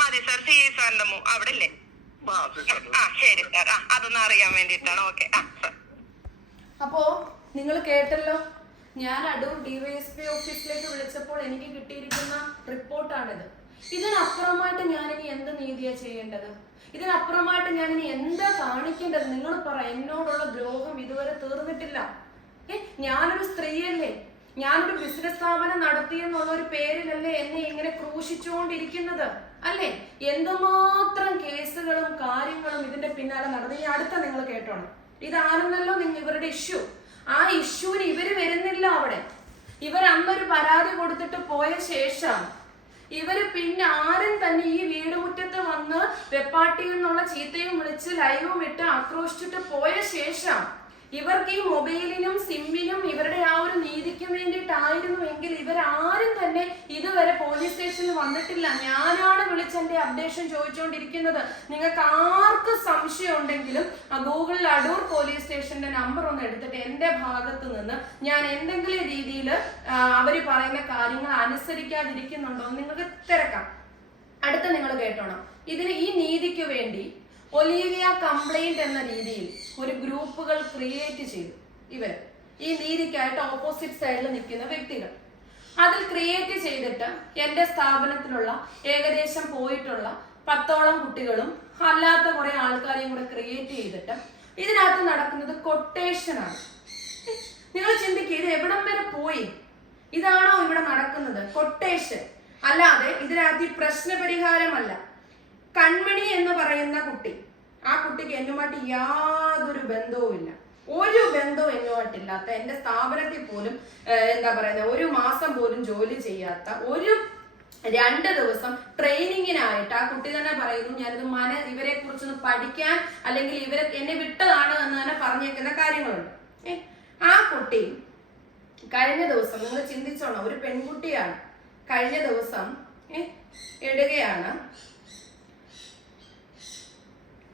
മതി സാർ. സി ഐ സാറിന്റെ അവിടെ അല്ലേ? ശരി സാർ, അതൊന്നും അറിയാൻ വേണ്ടിയിട്ടാണ്. ഓക്കെ. അപ്പോ നിങ്ങൾ കേട്ടല്ലോ, ഞാൻ അടൂർ ഡിവൈഎസ്പി ഓഫീസിലേക്ക് വിളിച്ചപ്പോൾ എനിക്ക് കിട്ടിയിരിക്കുന്ന റിപ്പോർട്ടാണിത്. ഇതിനപ്പുറമായിട്ട് ഞാനിനി എന്ത് നീതിയാ ചെയ്യേണ്ടത്? ഇതിനപ്പുറമായിട്ട് ഞാനിനി എന്താ കാണിക്കേണ്ടത്? നിങ്ങൾ പറ. എന്നോടുള്ള ദ്രോഹം ഇതുവരെ തീർന്നിട്ടില്ല. ഞാനൊരു സ്ത്രീയല്ലേ, ഞാനൊരു ബിസിനസ് സ്ഥാപനം നടത്തിയെന്നുള്ള ഒരു പേരിലല്ലേ എന്നെ ഇങ്ങനെ ക്രൂശിച്ചുകൊണ്ടിരിക്കുന്നത് അല്ലേ? എന്തുമാത്രം കേസുകളും കാര്യങ്ങളും ഇതിന്റെ പിന്നാലെ നടന്നു. ഈ അടുത്ത നിങ്ങൾ കേട്ടോണം, ഇതാണെന്നല്ലോ ഇവരുടെ ഇഷ്യൂ. ആ ഇഷ്യൂവിന് ഇവര് വരുന്നില്ല അവിടെ. ഇവർ അന്നൊരു പരാതി കൊടുത്തിട്ട് പോയ ശേഷം ഇവര് പിന്നെ ആരും തന്നെ ഈ വീടുമുറ്റത്ത് വന്ന് വെപ്പാട്ടിയിൽ നിന്നുള്ള ചീത്തയും വിളിച്ച് ലൈവും ഇട്ട് ആക്രോശിച്ചിട്ട് പോയ ശേഷം ഇവർക്ക് ഈ മൊബൈലിനും സിമ്മിനും ഇവരുടെ ആ ഒരു നീതിക്കും വേണ്ടിയിട്ടായിരുന്നു എങ്കിൽ ഇവരാരും തന്നെ ഇതുവരെ പോലീസ് സ്റ്റേഷനിൽ വന്നിട്ടില്ല. ഞാനാണ് വിളിച്ചെന്റെ അപ്ഡേഷൻ ചോദിച്ചുകൊണ്ടിരിക്കുന്നത്. നിങ്ങൾക്ക് ആർക്ക് സംശയം ഉണ്ടെങ്കിലും ഗൂഗിളിൽ അടൂർ പോലീസ് സ്റ്റേഷന്റെ നമ്പർ ഒന്ന് എടുത്തിട്ട് എന്റെ ഭാഗത്ത് നിന്ന് ഞാൻ എന്തെങ്കിലും രീതിയിൽ അവര് പറയുന്ന കാര്യങ്ങൾ അനുസരിക്കാതിരിക്കുന്നുണ്ടോ എന്ന് നിങ്ങൾക്ക് തിരക്കാം. അടുത്ത നിങ്ങൾ കേട്ടോണം. ഇതിന് ഈ നീതിക്ക് വേണ്ടി ഒലീവിയ കംപ്ലൈന്റ് എന്ന രീതിയിൽ ഒരു ഗ്രൂപ്പുകൾ ക്രിയേറ്റ് ചെയ്തു. ഇവര് ഈ നീതിക്കായിട്ട് ഓപ്പോസിറ്റ് സൈഡിൽ നിൽക്കുന്ന വ്യക്തികൾ അതിൽ ക്രിയേറ്റ് ചെയ്തിട്ട് എൻ്റെ സ്ഥാപനത്തിലുള്ള ഏകദേശം പോയിട്ടുള്ള 10ഓളം കുട്ടികളും അല്ലാത്ത കുറെ ആൾക്കാരെയും കൂടെ ക്രിയേറ്റ് ചെയ്തിട്ട് ഇതിനകത്ത് നടക്കുന്നത് കൊട്ടേഷനാണ്. നിങ്ങൾ ചിന്തിക്കുക, ഇത് എവിടം വരെ പോയി? ഇതാണോ ഇവിടെ നടക്കുന്നത്? കൊട്ടേഷൻ. അല്ലാതെ ഇതിനകത്ത് ഈ പ്രശ്നപരിഹാരമല്ല. കൺമണി എന്ന് പറയുന്ന കുട്ടി, ആ കുട്ടിക്ക് എന്നുമായിട്ട് യാതൊരു ബന്ധവുമില്ല, ഒരു ബന്ധവും എന്നുമായിട്ടില്ലാത്ത, എന്റെ സ്ഥാപനത്തിൽ പോലും എന്താ പറയുന്നത്, ഒരു മാസം പോലും ജോലി ചെയ്യാത്ത, ഒരു 2 ദിവസം ട്രെയിനിങ്ങിനായിട്ട് ആ കുട്ടി തന്നെ പറയുന്നു, ഞാനിത് ഇവരെ കുറിച്ചൊന്ന് പഠിക്കാൻ, അല്ലെങ്കിൽ ഇവരെ എന്നെ വിട്ടതാണ് എന്ന് തന്നെ പറഞ്ഞേക്കുന്ന കാര്യങ്ങളുണ്ട്. ആ കുട്ടി കഴിഞ്ഞ ദിവസം, നിങ്ങൾ ചിന്തിച്ചോണം, ഒരു പെൺകുട്ടിയാണ്, കഴിഞ്ഞ ദിവസം ഇടുകയാണ്,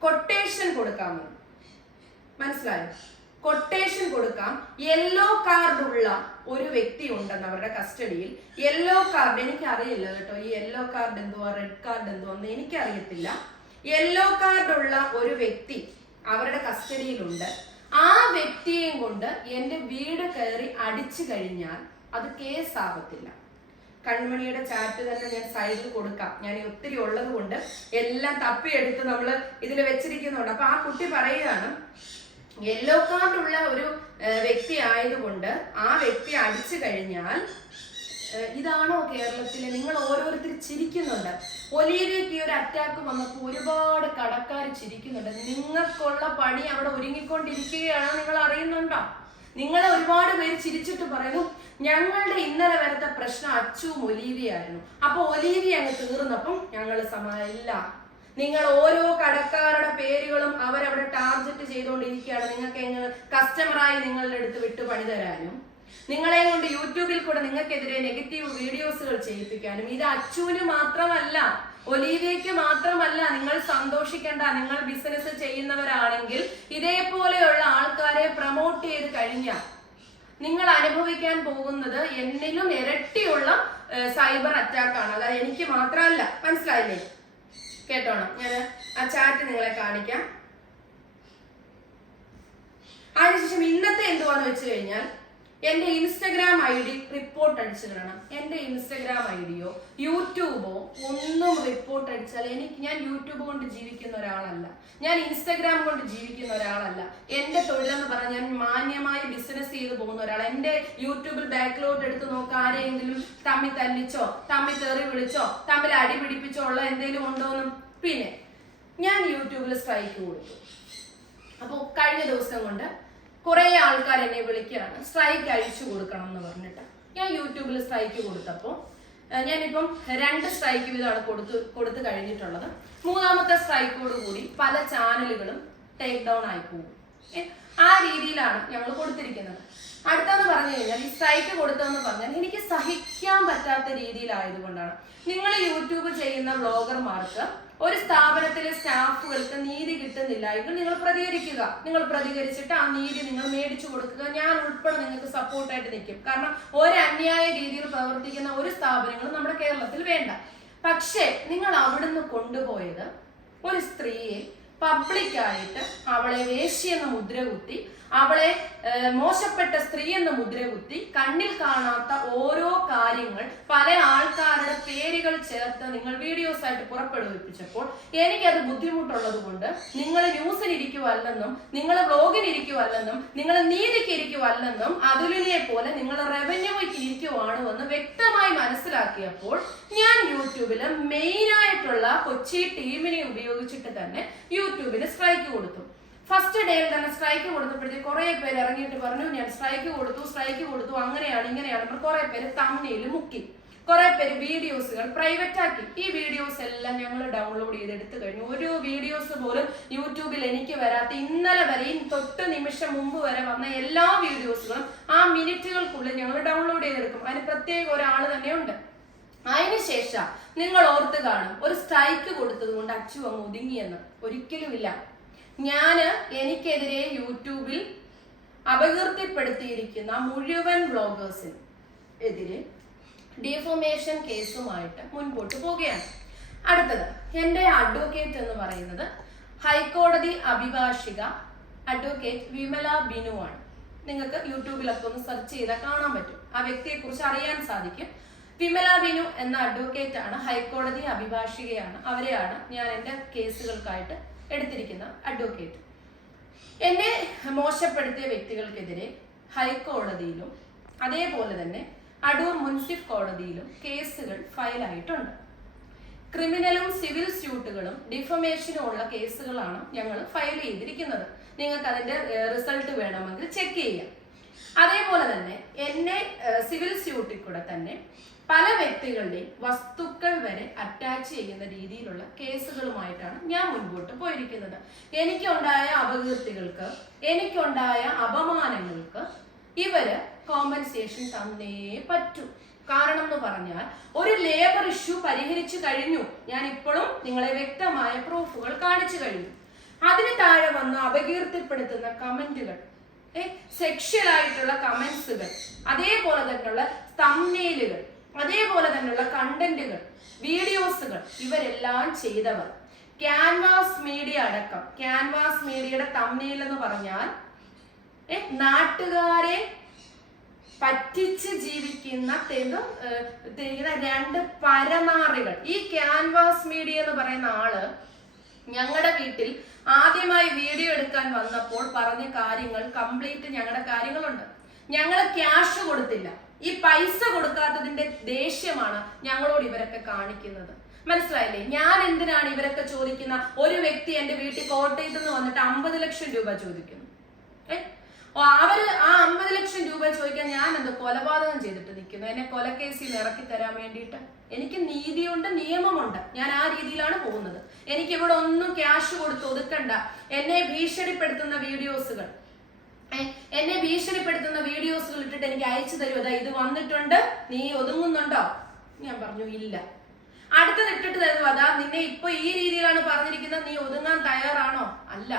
കൊട്ടേഷൻ കൊടുക്കാമെന്ന്. മനസ്സിലായോ? കൊട്ടേഷൻ കൊടുക്കാം. യെല്ലോ കാർഡ് ഉള്ള ഒരു വ്യക്തി ഉണ്ടെന്ന് അവരുടെ കസ്റ്റഡിയിൽ. യെല്ലോ കാർഡ് എനിക്കറിയില്ല കേട്ടോ, ഈ യെല്ലോ കാർഡ് എന്തുവാ റെഡ് കാർഡ് എന്തുവാന്ന് എനിക്കറിയത്തില്ല. യെല്ലോ കാർഡ് ഉള്ള ഒരു വ്യക്തി അവരുടെ കസ്റ്റഡിയിലുണ്ട്. ആ വ്യക്തിയെയും കൊണ്ട് എന്റെ വീട് കയറി അടിച്ചു കഴിഞ്ഞാൽ അത് കേസാവത്തില്ല. കൺമണിയുടെ ചാറ്റ് തന്നെ ഞാൻ സൈഡിൽ കൊടുക്കാം, ഞാൻ ഒത്തിരി ഉള്ളത് കൊണ്ട് എല്ലാം തപ്പിയെടുത്ത് നമ്മൾ ഇതിൽ വെച്ചിരിക്കുന്നുണ്ട്. അപ്പൊ ആ കുട്ടി പറയുകയാണ്, യെല്ലോ കാർഡ് ഉള്ള ഒരു വ്യക്തി ആയതുകൊണ്ട് ആ വ്യക്തി അടിച്ചു കഴിഞ്ഞാൽ, ഇതാണോ കേരളത്തിലെ? നിങ്ങൾ ഓരോരുത്തർ ചിരിക്കുന്നുണ്ട്. ഒലീവിയയ്ക്ക് ഒരു അറ്റാക്ക് വന്നപ്പോൾ ഒരുപാട് കടക്കാർ ചിരിക്കുന്നുണ്ട്. നിങ്ങൾക്കുള്ള പണി അവിടെ ഒരുങ്ങിക്കൊണ്ടിരിക്കുകയാണ്, നിങ്ങൾ അറിയുന്നുണ്ടോ? നിങ്ങളെ ഒരുപാട് പേര് ചിരിച്ചിട്ട് പറയുന്നു, ഞങ്ങളുടെ ഇന്നലെ വരത്തെ പ്രശ്നം അച്ചുവും ഒലീവിയായിരുന്നു, അപ്പൊ ഒലീവിയ അങ്ങ് തീർന്നപ്പം ഞങ്ങൾ ഇല്ല. നിങ്ങൾ ഓരോ കടക്കാരുടെ പേരുകളും അവരവിടെ ടാർഗറ്റ് ചെയ്തുകൊണ്ടിരിക്കുകയാണ്. നിങ്ങൾക്ക് എങ്ങനെ കസ്റ്റമറായി നിങ്ങളുടെ അടുത്ത് വിട്ട് പണി തരാനും, നിങ്ങളെ കൊണ്ട് യൂട്യൂബിൽ കൂടെ നിങ്ങൾക്കെതിരെ നെഗറ്റീവ് വീഡിയോസുകൾ ചെയ്യിപ്പിക്കാനും. ഇത് അച്ചുവിന് മാത്രമല്ല, ഒലീവിയയ്ക്ക് മാത്രമല്ല. നിങ്ങൾ സന്തോഷിക്കേണ്ട. നിങ്ങൾ ബിസിനസ് ചെയ്യുന്നവരാണെങ്കിൽ ഇതേപോലെയുള്ള ആൾക്കാരെ പ്രൊമോട്ട് ചെയ്ത് കഴിഞ്ഞാൽ നിങ്ങൾ അനുഭവിക്കാൻ പോകുന്നത് എന്നിലും ഇരട്ടിയുള്ള സൈബർ അറ്റാക്കാണ്. അതായത് എനിക്ക് മാത്രമല്ല. മനസ്സിലായില്ലേ? കേട്ടോണം, ഞാൻ ആ ചാറ്റ് നിങ്ങളെ കാണിക്കാം. അതിനുശേഷം ഇന്നത്തെ എന്തുവാന്ന് വെച്ച് കഴിഞ്ഞാൽ, എന്റെ ഇൻസ്റ്റഗ്രാം ID റിപ്പോർട്ട് അടിച്ചിടണം. എന്റെ ഇൻസ്റ്റഗ്രാം IDയോ യൂട്യൂബോ ഒന്നും റിപ്പോർട്ട് അടിച്ചാൽ ഞാൻ യൂട്യൂബ് കൊണ്ട് ജീവിക്കുന്ന ഒരാളല്ല, ഞാൻ ഇൻസ്റ്റഗ്രാം കൊണ്ട് ജീവിക്കുന്ന ഒരാളല്ല. എന്റെ തൊഴിലെന്ന് പറഞ്ഞാൽ ഞാൻ മാന്യമായി ബിസിനസ് ചെയ്ത് പോകുന്ന ഒരാൾ. എന്റെ യൂട്യൂബിൽ ബാക്ക്ലോട്ട് എടുത്ത് നോക്കുക, ആരെങ്കിലും തമ്മിൽ തല്ലിച്ചോ, തമ്മിൽ തെറി വിളിച്ചോ, തമ്മിൽ അടി പിടിപ്പിച്ചോ ഉള്ള എന്തെങ്കിലും ഉണ്ടോന്നും. പിന്നെ ഞാൻ യൂട്യൂബിൽ സ്ട്രൈക്ക് കൊടുത്തു. അപ്പോൾ കഴിഞ്ഞ ദിവസം കൊണ്ട് കുറെ ആൾക്കാർ എന്നെ വിളിക്കുകയാണ്, സ്ട്രൈക്ക് അഴിച്ചു കൊടുക്കണം എന്ന് പറഞ്ഞിട്ട്. ഞാൻ യൂട്യൂബിൽ സ്ട്രൈക്ക് കൊടുത്തപ്പോൾ ഞാനിപ്പം 2 സ്ട്രൈക്ക് വീതമാണ് കൊടുത്തു കഴിഞ്ഞിട്ടുള്ളത്. 3ാമത്തെ സ്ട്രൈക്കോട് കൂടി പല ചാനലുകളും ടേക്ക് ഡൗൺ ആയി പോകും. ആ രീതിയിലാണ് ഞങ്ങൾ കൊടുത്തിരിക്കുന്നത്. അടുത്തെന്ന് പറഞ്ഞു കഴിഞ്ഞാൽ, ഈ സ്ട്രൈക്ക് കൊടുത്തതെന്ന് പറഞ്ഞാൽ എനിക്ക് സഹിക്കാൻ പറ്റാത്ത രീതിയിലായതുകൊണ്ടാണ്. നിങ്ങൾ യൂട്യൂബ് ചെയ്യുന്ന വ്ളോഗർമാർക്ക്, ഒരു സ്ഥാപനത്തിലെ സ്റ്റാഫുകൾക്ക് നീതി കിട്ടുന്നില്ല എങ്കിൽ നിങ്ങൾ പ്രതികരിക്കുക. നിങ്ങൾ പ്രതികരിച്ചിട്ട് ആ നീതി നിങ്ങൾ മേടിച്ചു കൊടുക്കുക. ഞാൻ ഉൾപ്പെടെ നിങ്ങൾക്ക് സപ്പോർട്ടായിട്ട് നിൽക്കും. കാരണം ഒരു അന്യായ രീതിയിൽ പ്രവർത്തിക്കുന്ന ഒരു സ്ഥാപനങ്ങളും നമ്മുടെ കേരളത്തിൽ വേണ്ട. പക്ഷേ നിങ്ങൾ അവിടുന്ന് കൊണ്ടുപോയത് ഒരു സ്ത്രീയെ പബ്ലിക്കായിട്ട് അവളെ വേശ്യ എന്ന മുദ്ര കുത്തി, അവളെ മോശപ്പെട്ട സ്ത്രീ എന്ന മുദ്ര കുത്തി, കണ്ണിൽ കാണാത്ത ഓരോ കാര്യങ്ങൾ പല ആൾക്കാരുടെ പേരുകൾ ചേർത്ത് നിങ്ങൾ വീഡിയോസ് ആയിട്ട് പുറപ്പെടുവിപ്പിച്ചപ്പോൾ എനിക്കത് ബുദ്ധിമുട്ടുള്ളത് കൊണ്ട് നിങ്ങൾ ന്യൂസിനിരിക്കുവല്ലെന്നും, നിങ്ങൾ വ്ലോഗിനിരിക്കുവല്ലെന്നും, നിങ്ങൾ നീതിക്ക് ഇരിക്കുവല്ലെന്നും, അതുലിനെ പോലെ നിങ്ങൾ റവന്യൂയ്ക്ക് ഇരിക്കുവാണെന്ന് വ്യക്തമായി മനസ്സിലാക്കിയപ്പോൾ ഞാൻ യൂട്യൂബില് മെയിനായിട്ടുള്ള കൊച്ചി ടീമിനെ ഉപയോഗിച്ചിട്ട് തന്നെ യൂട്യൂബിന് സ്ട്രൈക്ക് കൊടുത്തു. ഫസ്റ്റ് ഡേയിൽ തന്നെ സ്ട്രൈക്ക് കൊടുത്തപ്പോഴത്തേക്ക് കുറെ പേര് ഇറങ്ങിയിട്ട് പറഞ്ഞു, ഞാൻ സ്ട്രൈക്ക് കൊടുത്തു അങ്ങനെയാണ് ഇങ്ങനെയാണ്. കുറെ പേര് തമ്മിൽ മുക്കി, കുറെ പേര് വീഡിയോസുകൾ പ്രൈവറ്റ് ആക്കി. ഈ വീഡിയോസ് എല്ലാം ഞങ്ങൾ ഡൗൺലോഡ് ചെയ്തെടുത്തു കഴിഞ്ഞു. ഒരു വീഡിയോസ് പോലും യൂട്യൂബിൽ എനിക്ക് വരാത്ത, ഇന്നലെ വരെയും തൊട്ട് നിമിഷം മുമ്പ് വരെ വന്ന എല്ലാ വീഡിയോസുകളും ആ മിനിറ്റുകൾക്കുള്ളിൽ ഞങ്ങൾ ഡൗൺലോഡ് ചെയ്തെടുക്കും. അതിന് പ്രത്യേക ഒരാൾ തന്നെ ഉണ്ട്. അതിനുശേഷം നിങ്ങൾ ഓർത്ത് കാണും, ഒരു സ്ട്രൈക്ക് കൊടുത്തത് കൊണ്ട് അച്ചു അങ്ങ് ഒതുങ്ങിയെന്ന്. ഒരിക്കലുമില്ല. എനിക്കെതിരെ യൂട്യൂബിൽ അപകീർത്തിപ്പെടുത്തിയിരിക്കുന്ന മുഴുവൻ വ്ളോഗേഴ്സിന് എതിരെ ഡിഫോമേഷൻ കേസുമായിട്ട് മുൻപോട്ട് പോവുകയാണ്. അടുത്തത് എന്റെ അഡ്വക്കേറ്റ് എന്ന് പറയുന്നത് ഹൈക്കോടതി അഭിഭാഷിക അഡ്വക്കേറ്റ് വിമല ബിനു ആണ്. നിങ്ങൾക്ക് യൂട്യൂബിലൊക്കെ ഒന്ന് സെർച്ച് ചെയ്താൽ കാണാൻ പറ്റും, ആ വ്യക്തിയെ കുറിച്ച് അറിയാൻ സാധിക്കും. വിമല ബിനു എന്ന അഡ്വക്കേറ്റ് ആണ്, ഹൈക്കോടതി അഭിഭാഷികയാണ്. അവരെയാണ് ഞാൻ എൻ്റെ കേസുകൾക്കായിട്ട് എടുത്തിരിക്കുന്ന അഡ്വക്കേറ്റ്. എന്നെ മോശപ്പെടുത്തിയ വ്യക്തികൾക്കെതിരെ ഹൈക്കോടതിയിലും അതേപോലെ തന്നെ അടൂർ മുൻസിഫ് കോടതിയിലും കേസുകൾ ഫയലായിട്ടുണ്ട്. ക്രിമിനലും സിവിൽ സ്യൂട്ടുകളും ഡിഫമേഷനും ഉള്ള കേസുകളാണ് ഞങ്ങൾ ഫയൽ ചെയ്തിരിക്കുന്നത്. നിങ്ങൾക്ക് അതിന്റെ റിസൾട്ട് വേണമെങ്കിൽ ചെക്ക് ചെയ്യാം. അതേപോലെ തന്നെ എന്നെ സിവിൽ സ്യൂട്ടിൽ കൂടെ തന്നെ പല വ്യക്തികളുടെയും വസ്തുക്കൾ വരെ അറ്റാച്ച് ചെയ്യുന്ന രീതിയിലുള്ള കേസുകളുമായിട്ടാണ് ഞാൻ മുൻപോട്ട് പോയിരിക്കുന്നത്. എനിക്കുണ്ടായ അപകീർത്തികൾക്ക്, എനിക്കുണ്ടായ അപമാനങ്ങൾക്ക് ഇവര് കോമ്പൻസേഷൻ തന്നേ പറ്റൂ. കാരണം എന്ന് പറഞ്ഞാൽ ഒരു ലേബർ ഇഷ്യൂ പരിഹരിച്ചു കഴിഞ്ഞു. ഞാൻ ഇപ്പോഴും നിങ്ങളെ വ്യക്തമായ പ്രൂഫുകൾ കാണിച്ചു കഴിഞ്ഞു. അതിന് താഴെ വന്ന് അപകീർത്തിപ്പെടുത്തുന്ന കമന്റുകൾ, സെക്ഷൽ ആയിട്ടുള്ള കമന്റ്സുകൾ, അതേപോലെ തന്നെയുള്ള തംബ്നെയിലുകൾ, അതേപോലെ തന്നെയുള്ള കണ്ടന്റുകൾ, വീഡിയോസുകൾ, ഇവരെല്ലാം ചെയ്തവർ ക്യാൻവാസ് മീഡിയ അടക്കം. ക്യാൻവാസ് മീഡിയയുടെ തംബ്നെയിൽ എന്ന് പറഞ്ഞാൽ നാട്ടുകാരെ പറ്റിച്ച് ജീവിക്കുന്ന രണ്ട് പരനാറികൾ. ഈ ക്യാൻവാസ് മീഡിയ എന്ന് പറയുന്ന ആള് ഞങ്ങളുടെ വീട്ടിൽ ആദ്യമായി വീഡിയോ എടുക്കാൻ വന്നപ്പോൾ പറഞ്ഞ കാര്യങ്ങൾ കംപ്ലീറ്റ് ഞങ്ങളുടെ കാര്യങ്ങളുണ്ട്. ഞങ്ങൾ ക്യാഷ് കൊടുത്തില്ല. ഈ പൈസ കൊടുക്കാത്തതിന്റെ ദേഷ്യമാണ് ഞങ്ങളോട് ഇവരൊക്കെ കാണിക്കുന്നത്. മനസ്സിലായില്ലേ? ഞാൻ എന്തിനാണ് ഇവരൊക്കെ ചോദിക്കുന്ന? ഒരു വ്യക്തി എന്റെ വീട്ടിൽ കോട്ടയത്ത് നിന്ന് വന്നിട്ട് 50 ലക്ഷം രൂപ ചോദിക്കുന്നു. അവര് ആ 50 ലക്ഷം രൂപ ചോദിക്കാൻ ഞാൻ എന്ത് കൊലപാതകം ചെയ്തിട്ട് നിൽക്കുന്നു? എന്നെ കൊലക്കേസിൽ ഇറക്കി തരാൻ വേണ്ടിയിട്ട്. എനിക്ക് നീതിയുണ്ട്, നിയമമുണ്ട്. ഞാൻ ആ രീതിയിലാണ് പോകുന്നത്. എനിക്ക് ഇവിടെ ഒന്നും ക്യാഷ് കൊടുത്ത് ഒതുക്കണ്ട. എന്നെ ഭീഷണിപ്പെടുത്തുന്ന വീഡിയോസുകൾ ഇട്ടിട്ട് എനിക്ക് അയച്ചു തരും. അതാ ഇത് വന്നിട്ടുണ്ട്, നീ ഒതുങ്ങുന്നുണ്ടോ? ഞാൻ പറഞ്ഞു ഇല്ല. അടുത്തത് ഇട്ടിട്ട് തരുന്നു, അതാ നിന്നെ ഇപ്പൊ ഈ രീതിയിലാണ് പറഞ്ഞിരിക്കുന്നത്, നീ ഒതുങ്ങാൻ തയ്യാറാണോ? അല്ല.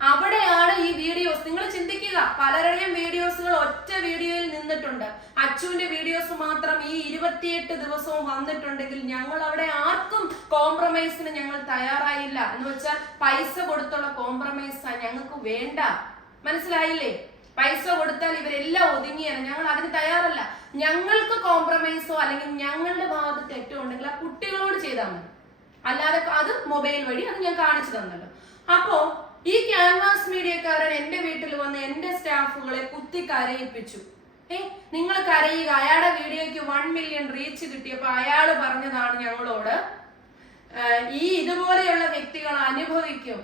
അവിടെയാണ് ഈ വീഡിയോസ്. നിങ്ങൾ ചിന്തിക്കുക, പലരുടെയും വീഡിയോസുകൾ ഒറ്റ വീഡിയോയിൽ നിന്നിട്ടുണ്ട്. അച്ചുവിന്റെ വീഡിയോസ് മാത്രം ഈ 28 ദിവസവും വന്നിട്ടുണ്ടെങ്കിൽ ഞങ്ങൾ അവിടെ ആർക്കും കോംപ്രമൈസിന് ഞങ്ങൾ തയ്യാറായില്ല. എന്ന് വെച്ചാൽ പൈസ കൊടുത്തുള്ള കോംപ്രമൈസ് ഞങ്ങൾക്ക് വേണ്ട. മനസ്സിലായില്ലേ? പൈസ കൊടുത്താൽ ഇവരെല്ലാം ഒതുങ്ങിയാണ്. ഞങ്ങൾ അതിന് തയ്യാറല്ല. ഞങ്ങൾക്ക് കോംപ്രമൈസോ അല്ലെങ്കിൽ ഞങ്ങളുടെ ഭാഗത്ത് തെറ്റോ ഉണ്ടെങ്കിൽ ആ കുട്ടികളോട് ചെയ്താൽ മതി. അല്ലാതെ അത് മൊബൈൽ വഴി അത് ഞാൻ കാണിച്ചു തന്നല്ലോ. അപ്പോ ഈ ക്യാൻവാസ് മീഡിയക്കാരൻ എന്റെ വീട്ടിൽ വന്ന് എന്റെ സ്റ്റാഫുകളെ കുത്തി കരയിപ്പിച്ചു. നിങ്ങൾ കരയുക. അയാളുടെ വീഡിയോയ്ക്ക് 1 മില്യൺ റീച്ച് കിട്ടിയപ്പോ അയാള് പറഞ്ഞതാണ് ഞങ്ങളോട്, ഈ ഇതുപോലെയുള്ള വ്യക്തികൾ അനുഭവിക്കും.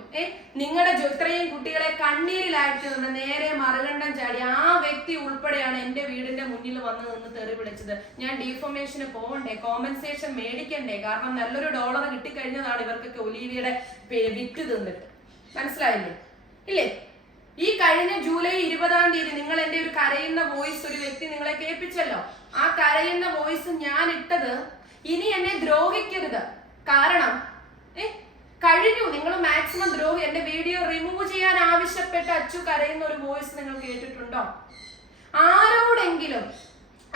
നിങ്ങളുടെ ഇത്രയും കുട്ടികളെ കണ്ണീരിലാഴ്ത്തി നിന്ന് നേരെ മറുകണ്ഠം ചാടി ആ വ്യക്തി ഉൾപ്പെടെയാണ് എന്റെ വീടിന്റെ മുന്നിൽ വന്ന് നിന്ന് തെറി വിളിച്ചത്. ഞാൻ ഡീഫോമേഷന് പോകണ്ടേ? കോമ്പൻസേഷൻ മേടിക്കണ്ടേ? കാരണം നല്ലൊരു ഡോളർ കിട്ടിക്കഴിഞ്ഞതാണ് ഇവർക്കൊക്കെ ഒലീവിയുടെ വിറ്റ് തിന്നിട്ട്. മനസ്സിലായില്ലേ? ഇല്ലേ? ഈ കഴിഞ്ഞ ജൂലൈ 20-ാം തീയതി നിങ്ങൾ എന്റെ ഒരു കരയുന്ന വോയിസ് ഒരു വ്യക്തി നിങ്ങളെ കേൾപ്പിച്ചല്ലോ. ആ കരയുന്ന വോയിസ് ഞാൻ ഇട്ടത് ഇനി എന്നെ ദ്രോഹിക്കരുത്. കാരണം കഴിഞ്ഞു. നിങ്ങൾ മാക്സിമം എന്റെ വീഡിയോ റിമൂവ് ചെയ്യാൻ ആവശ്യപ്പെട്ട് അച്ചു കരയുന്ന ഒരു വോയിസ് നിങ്ങൾ കേട്ടിട്ടുണ്ടോ? ആരോടെങ്കിലും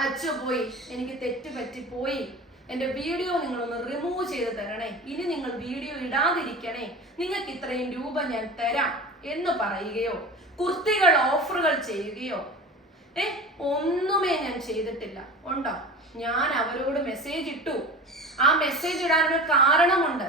അച്ചു പോയി എനിക്ക് തെറ്റ് പറ്റിപ്പോയി, എന്റെ വീഡിയോ നിങ്ങളൊന്ന് റിമൂവ് ചെയ്ത് തരണേ, ഇനി നിങ്ങൾ വീഡിയോ ഇടാതിരിക്കണേ, നിങ്ങൾക്ക് ഇത്രയും രൂപ ഞാൻ തരാം എന്ന് പറയുകയോ കുർത്തികൾ ഓഫറുകൾ ചെയ്യുകയോ ഒന്നുമേ ഞാൻ ചെയ്തിട്ടില്ല. ഉണ്ടോ? ഞാൻ അവരോട് മെസ്സേജ് ഇട്ടു. ആ മെസ്സേജ് ഇടാനൊരു കാരണമുണ്ട്.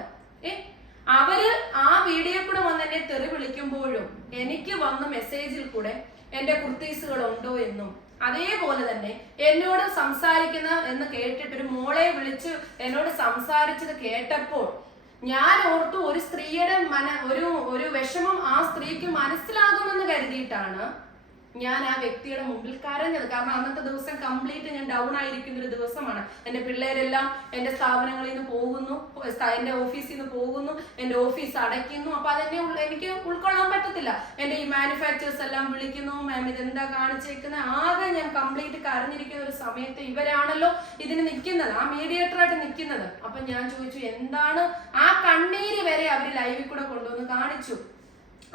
അവര് ആ വീഡിയോ കൂടെ വന്ന് എന്നെ തെറി വിളിക്കുമ്പോഴും എനിക്ക് വന്ന മെസ്സേജിൽ കൂടെ എന്റെ കുർത്തീസുകൾ ഉണ്ടോ എന്നും, അതേപോലെ തന്നെ എന്നോട് സംസാരിക്കുന്ന എന്ന് കേട്ടിട്ടൊരു മോളെ വിളിച്ച് എന്നോട് സംസാരിച്ചത് കേട്ടപ്പോൾ ഞാൻ ഓർത്തു ഒരു സ്ത്രീയുടെ ഒരു വിഷമം ആ സ്ത്രീക്ക് മനസ്സിലാകുമെന്ന് കരുതിയിട്ടാണ് ഞാൻ ആ വ്യക്തിയുടെ മുമ്പിൽ കരഞ്ഞത്. കാരണം അന്നത്തെ ദിവസം കംപ്ലീറ്റ് ഞാൻ ഡൗൺ ആയിരിക്കുന്ന ഒരു ദിവസമാണ്. എന്റെ പിള്ളേരെല്ലാം എന്റെ സ്ഥാപനങ്ങളിൽ നിന്ന് പോകുന്നു, എന്റെ ഓഫീസിൽ നിന്ന് പോകുന്നു, എന്റെ ഓഫീസ് അടയ്ക്കുന്നു. അപ്പൊ അതെന്നെ എനിക്ക് ഉൾക്കൊള്ളാൻ പറ്റത്തില്ല. എന്റെ ഈ മാനുഫാക്ചേഴ്സ് എല്ലാം വിളിക്കുന്നു, മാം ഇതെന്താ കാണിച്ചേക്കുന്നത്, ആകെ ഞാൻ കംപ്ലീറ്റ് കരഞ്ഞിരിക്കുന്ന ഒരു സമയത്ത് ഇവരാണല്ലോ ഇതിന് നിൽക്കുന്നത്, ആ മീഡിയേറ്ററായിട്ട് നിൽക്കുന്നത്. അപ്പൊ ഞാൻ ചോദിച്ചു എന്താണ്? ആ കണ്ണീര് വരെ അവര് ലൈവിൽ കൂടെ കൊണ്ടുവന്ന് കാണിച്ചു.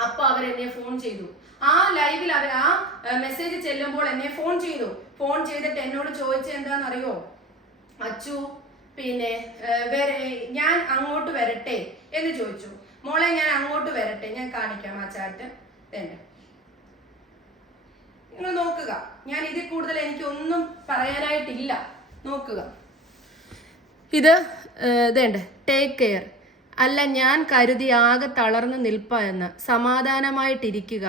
അപ്പൊ അവരെന്നെ ഫോൺ ചെയ്തു. ആ ലൈവിൽ അവർ ആ മെസ്സേജ് ചെല്ലുമ്പോൾ എന്നെ ഫോൺ ചെയ്തു. ഫോൺ ചെയ്തിട്ട് എന്നോട് ചോദിച്ചത് എന്താണെന്നറിയോ? അച്ചു പിന്നെ ഞാൻ അങ്ങോട്ട് വരട്ടെ എന്ന് ചോദിച്ചു. മോളെ ഞാൻ അങ്ങോട്ട് വരട്ടെ, ഞാൻ കാണിക്കാം ആ ചാറ്റ്. നിങ്ങൾ നോക്കുക. ഞാൻ ഇതിൽ കൂടുതൽ എനിക്കൊന്നും പറയാനായിട്ടില്ല. നോക്കുക. ഇത് ഇതേണ്ട ടേക്ക് കെയർ. അല്ല, ഞാൻ കരുതി ആകെ തളർന്നു നിൽപ്പ എന്ന്. സമാധാനമായിട്ടിരിക്കുക,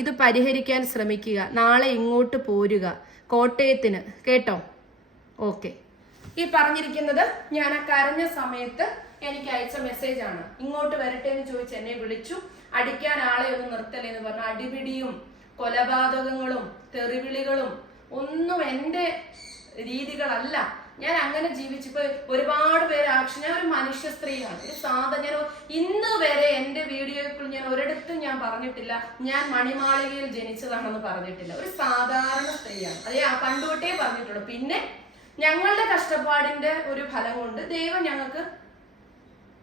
ഇത് പരിഹരിക്കാൻ ശ്രമിക്കുക, നാളെ ഇങ്ങോട്ട് പോരുക, കോട്ടയത്തിന്. കേട്ടോ? ഓക്കെ. ഈ പറഞ്ഞിരിക്കുന്നത് ഞാൻ ആ കരഞ്ഞ സമയത്ത് എനിക്ക് അയച്ച മെസ്സേജാണ്. ഇങ്ങോട്ട് വരട്ടെ എന്ന് ചോദിച്ച് എന്നെ വിളിച്ചു. അടിക്കാൻ ആളെ ഒന്ന് നിർത്തലേ എന്ന് പറഞ്ഞു. അടിപിടിയും കൊലപാതകങ്ങളും തെറിവിളികളും ഒന്നും എൻ്റെ രീതികളല്ല. ഞാൻ അങ്ങനെ ജീവിച്ചപ്പോ ഒരുപാട് പേര് ഞാൻ ഒരു മനുഷ്യ സ്ത്രീയാണ്, ഒരു ഞാൻ ഇന്ന് വരെ എന്റെ വീഡിയോയിൽ ഞാൻ ഒരിടത്തും ഞാൻ പറഞ്ഞിട്ടില്ല ഞാൻ മണിമാളികയിൽ ജനിച്ചതാണെന്ന് പറഞ്ഞിട്ടില്ല. ഒരു സാധാരണ സ്ത്രീയാണ്. അതേ പണ്ടുതൊട്ടേ പറഞ്ഞിട്ടുള്ളൂ. പിന്നെ ഞങ്ങളുടെ കഷ്ടപ്പാടിന്റെ ഒരു ഫലം കൊണ്ട് ദൈവം ഞങ്ങൾക്ക്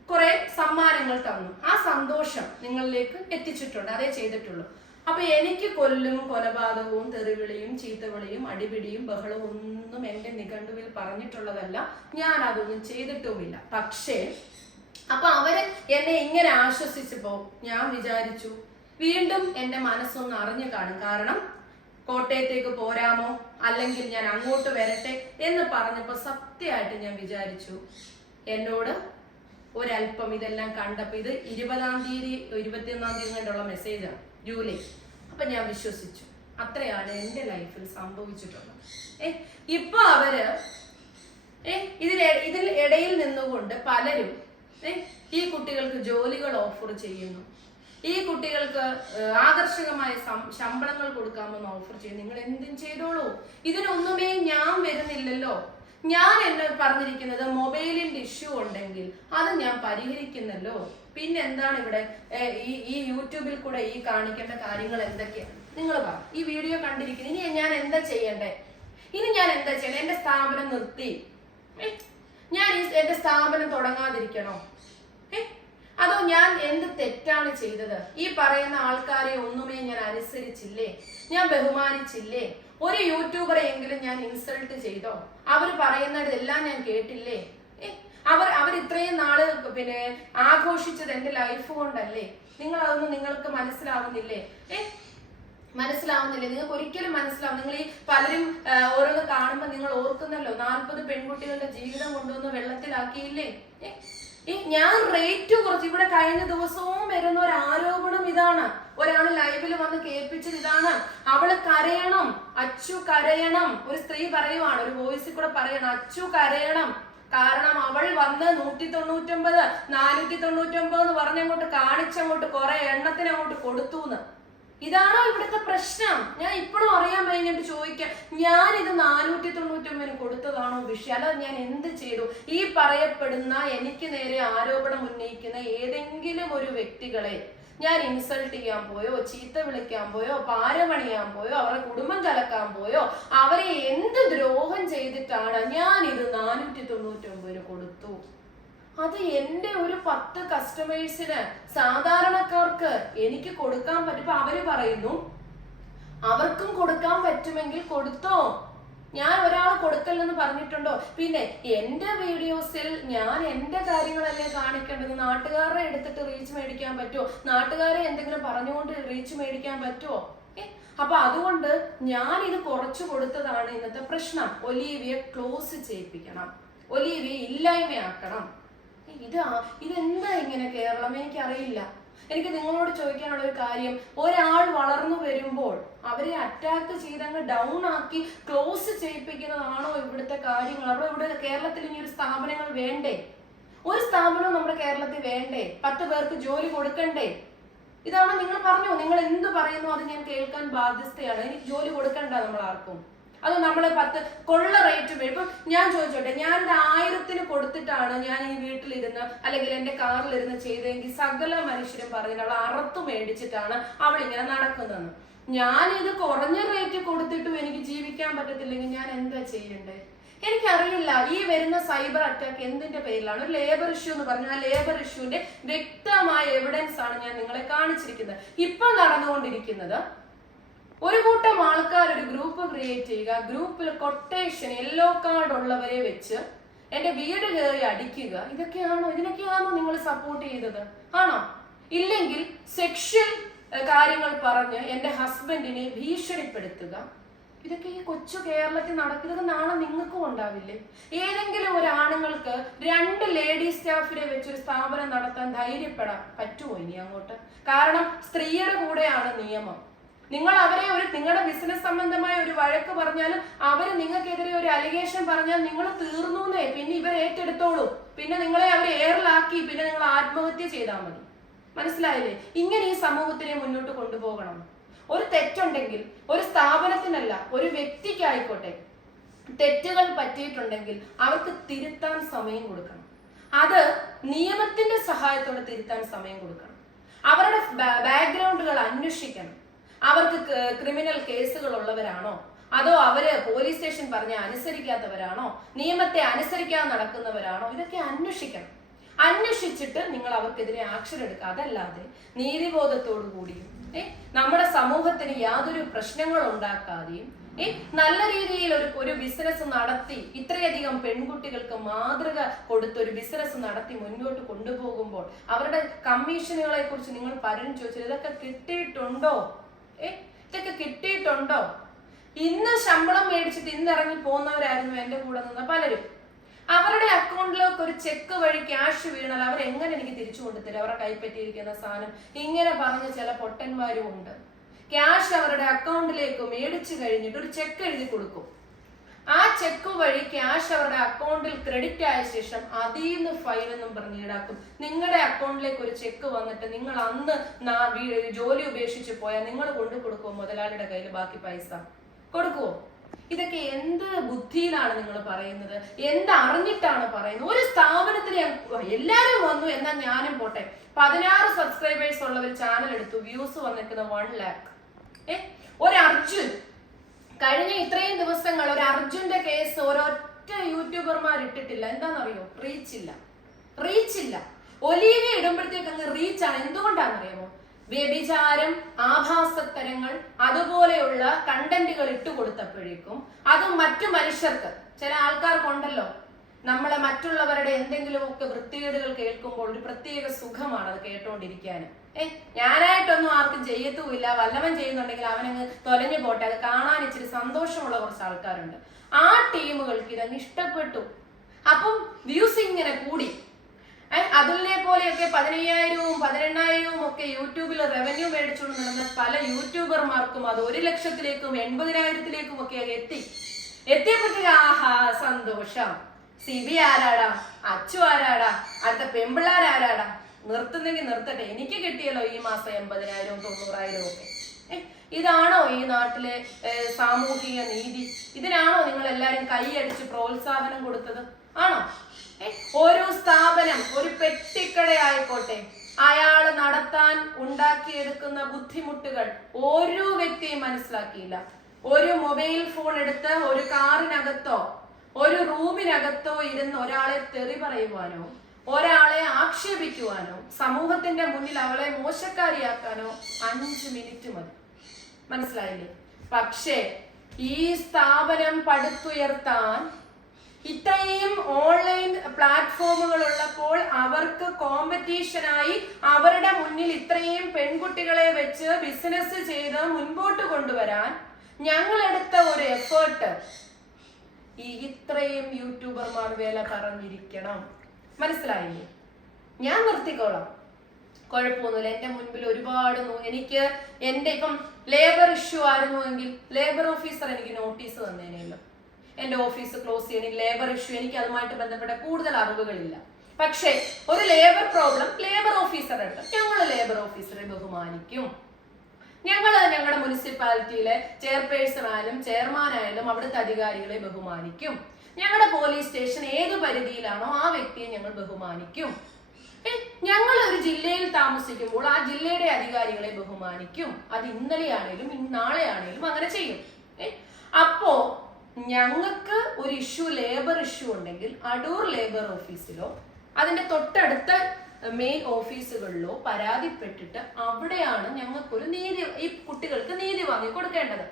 കുറെ സമ്മാനങ്ങൾ തന്നു. ആ സന്തോഷം നിങ്ങളിലേക്ക് എത്തിച്ചിട്ടുണ്ട്, അതേ ചെയ്തിട്ടുള്ളൂ. അപ്പൊ എനിക്ക് കൊല്ലും കൊലപാതകവും തെറിവിളിയും ചീത്തവിളിയും അടിപിടിയും ബഹളവും ഒന്നും എന്റെ നിഘണ്ടുവിൽ പറഞ്ഞിട്ടുള്ളതല്ല. ഞാൻ അതൊന്നും ചെയ്തിട്ടുമില്ല. പക്ഷേ അപ്പൊ അവര് എന്നെ ഇങ്ങനെ ആശ്വസിച്ചപ്പോ ഞാൻ വിചാരിച്ചു വീണ്ടും എന്റെ മനസ്സൊന്ന് അറിഞ്ഞു കാണും. കാരണം കോട്ടയത്തേക്ക് പോരാമോ, അല്ലെങ്കിൽ ഞാൻ അങ്ങോട്ട് വരട്ടെ എന്ന് പറഞ്ഞപ്പോ സത്യമായിട്ട് ഞാൻ വിചാരിച്ചു എന്നോട് ഒരല്പം ഇതെല്ലാം കണ്ടപ്പോ, ഇത് 20-ാം തീയതി 21-ാം തീയതി കണ്ടുള്ള മെസ്സേജാണ്, ജൂലൈ. അപ്പൊ ഞാൻ വിശ്വസിച്ചു. അത്രയാണ് എന്റെ ലൈഫിൽ സംഭവിച്ചിട്ടുള്ളത്. ഇപ്പൊ അവര് ഇതിൽ ഇടയിൽ നിന്നുകൊണ്ട് പലരും ഈ കുട്ടികൾക്ക് ജോലികൾ ഓഫർ ചെയ്യുന്നു, ഈ കുട്ടികൾക്ക് ആകർഷകമായ ശമ്പളങ്ങൾ കൊടുക്കാമെന്ന് ഓഫർ ചെയ്യും. നിങ്ങൾ എന്തും ചെയ്തോളൂ, ഇതിനൊന്നുമേ ഞാൻ വരുന്നില്ലല്ലോ. ഞാൻ എന്നെ പറഞ്ഞിരിക്കുന്നത് മൊബൈലിന്റെ ഇഷ്യൂ ഉണ്ടെങ്കിൽ അത് ഞാൻ പരിഹരിക്കുന്നല്ലോ. പിന്നെ എന്താണ് ഇവിടെ ഈ യൂട്യൂബിൽ കൂടെ ഈ കാണിക്കേണ്ട കാര്യങ്ങൾ എന്തൊക്കെയാണ് നിങ്ങൾ പറ. ഈ വീഡിയോ കണ്ടിരിക്കുന്നു. ഇനി ഞാൻ എന്താ ചെയ്യണ്ടേ? എന്റെ സ്ഥാപനം നിർത്തി ഞാൻ എന്റെ സ്ഥാപനം തുടങ്ങാതിരിക്കണോ? അതോ ഞാൻ എന്ത് തെറ്റാണ് ചെയ്തത്? ഈ പറയുന്ന ആൾക്കാരെ ഒന്നുമേ ഞാൻ അനുസരിച്ചില്ലേ? ഞാൻ ബഹുമാനിച്ചില്ലേ? ഒരു യൂട്യൂബറെ എങ്കിലും ഞാൻ ഇൻസൾട്ട് ചെയ്തോ? അവർ പറയുന്നതെല്ലാം ഞാൻ കേട്ടില്ലേ? അവർ ഇത്രയും നാള് പിന്നെ ആഘോഷിച്ചത് എന്റെ ലൈഫ് കൊണ്ടല്ലേ? അതൊന്നും നിങ്ങൾക്ക് മനസ്സിലാവുന്നില്ലേ? നിങ്ങൾക്ക് ഒരിക്കലും മനസ്സിലാവും. നിങ്ങൾ ഈ പലരും ഓരോന്ന് കാണുമ്പോൾ നിങ്ങൾ ഓർക്കുന്നല്ലോ, 40 പെൺകുട്ടികളുടെ ജീവിതം കൊണ്ടുവന്ന് വെള്ളത്തിലാക്കിയില്ലേ? ഞാൻ റേറ്റ് കുറച്ച്. ഇവിടെ കഴിഞ്ഞ ദിവസവും വരുന്ന ഒരു ആരോപണം ഇതാണ്. ഒരാൾ ലൈവിൽ വന്ന് കേൾപ്പിച്ചത് ഇതാണ്, അവള് കരയണം, അച്ചു കരയണം. ഒരു സ്ത്രീ പറയുവാണ്, ഒരു വോയിസിൽ കൂടെ പറയണം, അച്ചു കരയണം, കാരണം അവൾ വന്ന് 199 499 എന്ന് പറഞ്ഞങ്ങോട്ട് കാണിച്ചങ്ങോട്ട് കുറെ എണ്ണത്തിന് അങ്ങോട്ട് കൊടുത്തു എന്ന്. ഇതാണോ ഇവിടുത്തെ പ്രശ്നം? ഞാൻ ഇപ്പോഴും അറിയാൻ കഴിഞ്ഞിട്ട് ചോദിക്കാം, ഞാൻ ഇത് 499 കൊടുത്തതാണോ വിഷയം? അല്ല, ഞാൻ എന്ത് ചെയ്തു? ഈ പറയപ്പെടുന്ന എനിക്ക് നേരെ ആരോപണം ഉന്നയിക്കുന്ന ഏതെങ്കിലും ഒരു വ്യക്തികളെ ഞാൻ ഇൻസൾട്ട് ചെയ്യാൻ പോയോ, ചീത്ത വിളിക്കാൻ പോയോ, പാരമണിയാൻ പോയോ, അവരുടെ കുടുംബം കലക്കാൻ പോയോ, അവരെ എന്ത് ദ്രോഹം ചെയ്തിട്ടാണ് ഞാൻ ഇത് 499 കൊടുത്തു? അത് എന്റെ ഒരു 10 കസ്റ്റമേഴ്സിന്, സാധാരണക്കാർക്ക് എനിക്ക് കൊടുക്കാൻ പറ്റും. അവര് പറയുന്നു അവർക്കും കൊടുക്കാൻ പറ്റുമെങ്കിൽ കൊടുത്തോ. ഞാൻ ഒരാൾ കൊടുക്കല്ലെന്ന് പറഞ്ഞിട്ടുണ്ടോ? പിന്നെ എന്റെ വീഡിയോസിൽ ഞാൻ എന്റെ കാര്യങ്ങളല്ലേ കാണിക്കേണ്ടത്? നാട്ടുകാരെ എടുത്തിട്ട് റീച്ച് മേടിക്കാൻ പറ്റുമോ? നാട്ടുകാരെ എന്തെങ്കിലും പറഞ്ഞുകൊണ്ട് റീച്ച് മേടിക്കാൻ പറ്റുമോ? അപ്പൊ അതുകൊണ്ട് ഞാൻ ഇത് കുറച്ചു കൊടുത്തതാണ് ഇന്നത്തെ പ്രശ്നം. ഒലീവിയെ ക്ലോസ് ചെയ്യിപ്പിക്കണം, ഒലീവിയെ ഇല്ലായ്മയാക്കണം. ഇതെന്താ ഇങ്ങനെ കേരളം? എനിക്കറിയില്ല. എനിക്ക് നിങ്ങളോട് ചോദിക്കാനുള്ള ഒരു കാര്യം, ഒരാൾ വളർന്നു വരുമ്പോൾ അവരെ അറ്റാക്ക് ചെയ്തങ്ങ് ഡൗൺ ആക്കി ക്ലോസ് ചെയ്യിപ്പിക്കുന്നതാണോ ഇവിടുത്തെ കാര്യങ്ങൾ? ഇവിടെ കേരളത്തിൽ ഇനി ഒരു സ്ഥാപനങ്ങൾ വേണ്ടേ? ഒരു സ്ഥാപനവും നമ്മുടെ കേരളത്തിൽ വേണ്ടേ? 10 പേർക്ക് ജോലി കൊടുക്കണ്ടേ? ഇതാണോ നിങ്ങൾ പറഞ്ഞു? നിങ്ങൾ എന്ത് പറയുന്നു അത് ഞാൻ കേൾക്കാൻ ബാധ്യസ്ഥയാണ്. എനിക്ക് ജോലി കൊടുക്കണ്ട നമ്മൾ ആർക്കും. അത് നമ്മള് 10 കൊള്ള റേറ്റ് വരും. ഇപ്പൊ ഞാൻ ചോദിച്ചോട്ടെ, ഞാനിത് 1000-ന് കൊടുത്തിട്ടാണ് ഞാൻ ഈ വീട്ടിലിരുന്ന് അല്ലെങ്കിൽ എന്റെ കാറിലിരുന്ന് ചെയ്തെങ്കിൽ സകല മനുഷ്യരും പറയുന്നത് അവൾ അറുത്തു മേടിച്ചിട്ടാണ് അവൾ ഇങ്ങനെ നടക്കുന്നതെന്ന്. ഞാനിത് കുറഞ്ഞ റേറ്റ് കൊടുത്തിട്ടും എനിക്ക് ജീവിക്കാൻ പറ്റത്തില്ലെങ്കിൽ ഞാൻ എന്താ ചെയ്യണ്ടേ? എനിക്കറിയില്ല. ഈ വരുന്ന സൈബർ അറ്റാക്ക് എന്തിന്റെ പേരിലാണ്? ഒരു ലേബർ ഇഷ്യൂ എന്ന് പറഞ്ഞു. ആ ലേബർ ഇഷ്യൂവിന്റെ വ്യക്തമായ എവിഡൻസ് ആണ് ഞാൻ നിങ്ങളെ കാണിച്ചിരിക്കുന്നത്. ഇപ്പൊ നടന്നുകൊണ്ടിരിക്കുന്നത്, ഒരു കൂട്ടം ആൾക്കാർ ഒരു ഗ്രൂപ്പ് ക്രിയേറ്റ് ചെയ്യുക, ഗ്രൂപ്പിൽ കൊട്ടേഷൻ യെല്ലോ കാർഡ് ഉള്ളവരെ വെച്ച് എന്റെ വീട് കയറി അടിക്കുക. ഇതിനൊക്കെയാണോ നിങ്ങൾ സപ്പോർട്ട് ചെയ്തത്? ആണോ? ഇല്ലെങ്കിൽ സെക്ഷൽ കാര്യങ്ങൾ പറഞ്ഞ് എന്റെ ഹസ്ബൻഡിനെ ഭീഷണിപ്പെടുത്തുക. ഇതൊക്കെ ഈ കൊച്ചു കേരളത്തിൽ നടക്കുന്നത് നാളെ നിങ്ങൾക്കും ഉണ്ടാവില്ലേ? ഏതെങ്കിലും ഒരു ആണുങ്ങൾക്ക് 2 ലേഡി സ്റ്റാഫിനെ വെച്ചൊരു സ്ഥാപനം നടത്താൻ ധൈര്യപ്പെടാൻ പറ്റുമോ ഇനി അങ്ങോട്ട്? കാരണം സ്ത്രീയുടെ കൂടെയാണ് നിയമം. നിങ്ങൾ അവരെ നിങ്ങളുടെ ബിസിനസ് സംബന്ധമായ ഒരു വഴക്ക് പറഞ്ഞാലും അവര് നിങ്ങൾക്കെതിരെ ഒരു അലിഗേഷൻ പറഞ്ഞാൽ നിങ്ങൾ തീർന്നൂന്നേ. പിന്നെ ഇവരെ ഏറ്റെടുത്തോളൂ. പിന്നെ നിങ്ങളെ അവർ എയറിലാക്കി പിന്നെ നിങ്ങൾ ആത്മഹത്യ ചെയ്താൽ മതി. മനസ്സിലായില്ലേ? ഇങ്ങനെ ഈ സമൂഹത്തിനെ മുന്നോട്ട് കൊണ്ടുപോകണം. ഒരു തെറ്റുണ്ടെങ്കിൽ ഒരു സ്ഥാപനത്തിനല്ല ഒരു വ്യക്തിക്കായിക്കോട്ടെ തെറ്റുകൾ പറ്റിയിട്ടുണ്ടെങ്കിൽ അവർക്ക് തിരുത്താൻ സമയം കൊടുക്കണം. അത് നിയമത്തിന്റെ സഹായത്തോടെ തിരുത്താൻ സമയം കൊടുക്കണം. അവരുടെ ബാക്ക്ഗ്രൗണ്ടുകൾ അന്വേഷിക്കണം. അവർക്ക് ക്രിമിനൽ കേസുകൾ ഉള്ളവരാണോ, അതോ അവര് പോലീസ് സ്റ്റേഷൻ പറഞ്ഞ അനുസരിക്കാത്തവരാണോ, നിയമത്തെ അനുസരിക്കാതെ നടക്കുന്നവരാണോ, ഇതൊക്കെ അന്വേഷിക്കണം. അന്വേഷിച്ചിട്ട് നിങ്ങൾ അവർക്കെതിരെ ആക്ഷൻ എടുക്കുക. അതല്ലാതെ നീതിബോധത്തോടു കൂടിയും നമ്മുടെ സമൂഹത്തിന് യാതൊരു പ്രശ്നങ്ങൾ ഉണ്ടാക്കാതെയും നല്ല രീതിയിൽ ഒരു ബിസിനസ് നടത്തി ഇത്രയധികം പെൺകുട്ടികൾക്ക് മാതൃക കൊടുത്ത് ഒരു ബിസിനസ് നടത്തി മുന്നോട്ട് കൊണ്ടുപോകുമ്പോൾ അവരുടെ കമ്മീഷനുകളെ കുറിച്ച് നിങ്ങൾ പലരും ചോദിച്ചത് ഇതൊക്കെ കിട്ടിയിട്ടുണ്ടോ? ഇതൊക്കെ കിട്ടിയിട്ടുണ്ടോ? ഇന്ന് ശമ്പളം മേടിച്ചിട്ട് ഇന്ന് ഇറങ്ങി പോകുന്നവരായിരുന്നു എന്റെ കൂടെ നിന്ന് പലരും. അവരുടെ അക്കൗണ്ടിലേക്ക് ഒരു ചെക്ക് വഴി ക്യാഷ് വീണാൽ അവരെങ്ങനെ എനിക്ക് തിരിച്ചു കൊണ്ടുതരും? അവരുടെ കൈപ്പറ്റിയിരിക്കുന്ന സാധനം ഇങ്ങനെ പറഞ്ഞ ചില പൊട്ടന്മാരും ഉണ്ട്. ക്യാഷ് അവരുടെ അക്കൗണ്ടിലേക്ക് മേടിച്ചു കഴിഞ്ഞിട്ട് ഒരു ചെക്ക് എഴുതി കൊടുക്കും. ആ ചെക്ക് വഴി ക്യാഷ് അവരുടെ അക്കൗണ്ടിൽ ക്രെഡിറ്റ് ആയ ശേഷം അതിൽ നിന്ന് ഫൈൻ എന്നും പറഞ്ഞ് ഈടാക്കും. നിങ്ങളുടെ അക്കൗണ്ടിലേക്ക് ഒരു ചെക്ക് വന്നിട്ട് നിങ്ങൾ അന്ന് ജോലി ഉപേക്ഷിച്ച് പോയാൽ നിങ്ങൾ കൊണ്ടു കൊടുക്കുമോ മുതലാളിയുടെ കയ്യിൽ ബാക്കി പൈസ? കൊടുക്കുവോ? ഇതൊക്കെ എന്ത് ബുദ്ധിയിലാണ് നിങ്ങൾ പറയുന്നത്? എന്തറിഞ്ഞിട്ടാണ് പറയുന്നത്? ഒരു സ്ഥാപനത്തിന് എല്ലാരും വന്നു എന്നാൽ ഞാനും പോട്ടെ. 16 സബ്സ്ക്രൈബേഴ്സ് ഉള്ള ഒരു ചാനൽ എടുത്തു, വ്യൂസ് വന്നിരിക്കുന്ന 1 lakh. ഒരു അർജുൻ കഴിഞ്ഞ ഇത്രയും ദിവസങ്ങൾ ഒരു അർജുന്റെ കേസ് ഒരൊറ്റ യൂട്യൂബർമാർ ഇട്ടിട്ടില്ല. എന്താണെന്നറിയോ? റീച്ചില്ല. ഒലീവിയ ഇടുമ്പോഴത്തേക്ക് അങ്ങ് റീച്ചാണ്. എന്തുകൊണ്ടാണെന്നറിയാമോ? വ്യഭിചാരം, ആഭാസത്തരങ്ങൾ, അതുപോലെയുള്ള കണ്ടന്റുകൾ ഇട്ടുകൊടുത്തപ്പോഴേക്കും അതും മറ്റു മനുഷ്യർക്ക്, ചില ആൾക്കാർക്കുണ്ടല്ലോ നമ്മളെ മറ്റുള്ളവരുടെ എന്തെങ്കിലുമൊക്കെ വൃത്തികേടുകൾ കേൾക്കുമ്പോൾ ഒരു പ്രത്യേക സുഖമാണ് അത് കേട്ടോണ്ടിരിക്കാൻ. ഞാനായിട്ടൊന്നും ആർക്കും ചെയ്യത്തുമില്ല, വല്ലവൻ ചെയ്യുന്നുണ്ടെങ്കിൽ അവനങ്ങ് തൊലഞ്ഞു പോട്ടെ, അത് കാണാൻ ഇച്ചിരി സന്തോഷമുള്ള കുറച്ച് ആൾക്കാരുണ്ട്. ആ ടീമുകൾക്ക് ഇതങ്ങ് ഇഷ്ടപ്പെട്ടു. അപ്പം വ്യൂസ് ഇങ്ങനെ കൂടി. അതിനെ പോലെയൊക്കെ 15,000-ഉം 18,000-ഉം ഒക്കെ യൂട്യൂബിൽ റവന്യൂ മേടിച്ചുകൊണ്ട് നടന്ന പല യൂട്യൂബർമാർക്കും അത് 1 ലക്ഷത്തിലേക്കും 80,000-ത്തിലേക്കും ഒക്കെ എത്തിയപ്പോഴത്തേക്ക് ആഹാ സന്തോഷം. സിബി ആരാടാ, അച്ചു ആരാടാ, അടുത്ത പെമ്പിള്ളാരാരാടാ, നിർത്തുന്നെങ്കിൽ നിർത്തട്ടെ, എനിക്ക് കിട്ടിയല്ലോ ഈ മാസം 80,000-ഉം 90,000-ഉം ഒക്കെ. ഇതാണോ ഈ നാട്ടിലെ സാമൂഹിക നീതി? ഇതിനാണോ നിങ്ങൾ എല്ലാരും കൈയടിച്ച് പ്രോത്സാഹനം കൊടുത്തത്? ആണോ? ഒരു സ്ഥാപനം, ഒരു പെട്ടിക്കടയായിക്കോട്ടെ, അയാൾ നടത്താൻ ഉണ്ടാക്കിയെടുക്കുന്ന ബുദ്ധിമുട്ടുകൾ ഓരോ വ്യക്തിയും മനസ്സിലാക്കിയില്ല. ഒരു മൊബൈൽ ഫോൺ എടുത്ത് ഒരു കാറിനകത്തോ ഒരു റൂമിനകത്തോ ഇരുന്ന് ഒരാളെ തെറി പറയുവാനോ ഒരാളെ ആക്ഷേപിക്കുവാനോ സമൂഹത്തിന്റെ മുന്നിൽ അവളെ മോശക്കാരിയാക്കാനോ 5 മിനിറ്റ് മതി. മനസ്സിലായില്ലേ? പക്ഷേ ഈ സ്ഥാപനം പടുത്തുയർത്താൻ ഇത്രയും ഓൺലൈൻ പ്ലാറ്റ്ഫോമുകൾ ഉള്ളപ്പോൾ അവർക്ക് കോമ്പറ്റീഷനായി അവരുടെ മുന്നിൽ ഇത്രയും പെൺകുട്ടികളെ വെച്ച് ബിസിനസ് ചെയ്ത് മുൻപോട്ട് കൊണ്ടുവരാൻ ഞങ്ങൾ എടുത്ത ഒരു എഫേർട്ട് ഈ ഇത്രയും യൂട്യൂബർമാർ വേല പറഞ്ഞിരിക്കണം. മനസ്സിലായില്ലേ? ഞാൻ നിർത്തിക്കോളാം, കുഴപ്പമൊന്നുമില്ല. എന്റെ മുൻപിൽ ഒരുപാട് എനിക്ക് എന്റെ ഇപ്പം ലേബർ ഇഷ്യൂ ആയിരുന്നുവെങ്കിൽ ലേബർ ഓഫീസർ എനിക്ക് നോട്ടീസ് തന്നേനെയല്ലോ. എന്റെ ഓഫീസ് ക്ലോസ് ചെയ്യണമെങ്കിൽ ലേബർ ഇഷ്യൂ, എനിക്ക് അതുമായിട്ട് ബന്ധപ്പെട്ട കൂടുതൽ അറിവുകളില്ല. പക്ഷേ ഒരു ലേബർ പ്രോബ്ലം ലേബർ ഓഫീസർ എടുക്കും. ഞങ്ങൾ ലേബർ ഓഫീസറെ ബഹുമാനിക്കും. ഞങ്ങൾ ഞങ്ങളുടെ മുനിസിപ്പാലിറ്റിയിലെ ചെയർപേഴ്സൺ ആയാലും ചെയർമാൻ ആയാലും അവിടുത്തെ അധികാരികളെ ബഹുമാനിക്കും. ഞങ്ങളുടെ പോലീസ് സ്റ്റേഷൻ ഏത് പരിധിയിലാണോ ആ വ്യക്തിയെ ഞങ്ങൾ ബഹുമാനിക്കും. ഞങ്ങൾ ഒരു ജില്ലയിൽ താമസിക്കുമ്പോൾ ആ ജില്ലയുടെ അധികാരികളെ ബഹുമാനിക്കും. അത് ഇന്നലെയാണേലും നാളെ ആണേലും അങ്ങനെ ചെയ്യും. അപ്പോ ഞങ്ങൾക്ക് ഒരു ഇഷ്യൂ, ലേബർ ഇഷ്യൂ ഉണ്ടെങ്കിൽ അടൂർ ലേബർ ഓഫീസിലോ അതിന്റെ തൊട്ടടുത്ത മെയിൻ ഓഫീസുകളിലോ പരാതിപ്പെട്ടിട്ട് അവിടെയാണ് ഞങ്ങൾക്കൊരു നീതി, ഈ കുട്ടികൾക്ക് നീതി വാങ്ങി കൊടുക്കേണ്ടത്.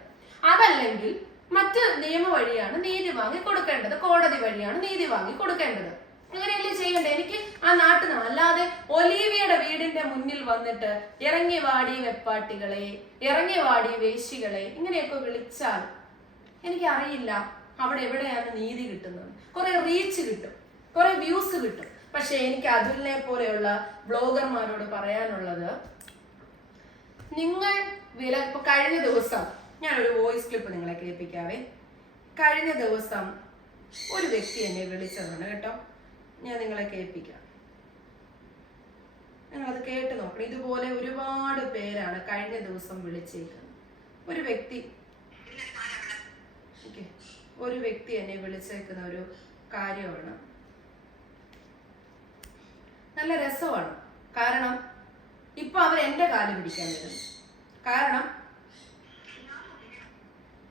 അതല്ലെങ്കിൽ മറ്റ് നിയമ വഴിയാണ് നീതി വാങ്ങി കൊടുക്കേണ്ടത്, കോടതി വഴിയാണ് നീതി വാങ്ങി കൊടുക്കേണ്ടത്. അങ്ങനെയല്ലേ ചെയ്യണ്ടേ? എനിക്ക് ആ നാട്ടിൽ നിന്ന്. അല്ലാതെ ഒലീവിയുടെ വീടിന്റെ മുന്നിൽ വന്നിട്ട് ഇറങ്ങി വാടി വെപ്പാട്ടികളെ, ഇറങ്ങി വാടി വേശികളെ ഇങ്ങനെയൊക്കെ വിളിച്ചാൽ എനിക്കറിയില്ല അവിടെ എവിടെയാണ് നീതി കിട്ടുന്നത്. കുറെ റീച്ച് കിട്ടും, കുറെ വ്യൂസ് കിട്ടും. പക്ഷെ എനിക്ക് അതുലിനെ പോലെയുള്ള ബ്ലോഗർമാരോട് പറയാനുള്ളത്, നിങ്ങൾ ഇപ്പൊ കഴിഞ്ഞ ദിവസം ഞാനൊരു വോയിസ് ക്ലിപ്പ് നിങ്ങളെ കേൾപ്പിക്കാവേ. കഴിഞ്ഞ ദിവസം ഒരു വ്യക്തി എന്നെ വിളിച്ചതാണ് കേട്ടോ, ഞാൻ നിങ്ങളെ കേൾപ്പിക്കാം. നിങ്ങളത് കേട്ട് നോക്കണം. ഇതുപോലെ ഒരുപാട് പേരാണ് കഴിഞ്ഞ ദിവസം വിളിച്ചേക്കുന്നത്. ഒരു വ്യക്തി എന്നെ വിളിച്ചേക്കുന്ന ഒരു കാര്യമാണ്. നല്ല രസമാണ്. കാരണം ഇപ്പൊ അവർ എന്റെ കാല് പിടിക്കാൻ വരുന്നു. കാരണം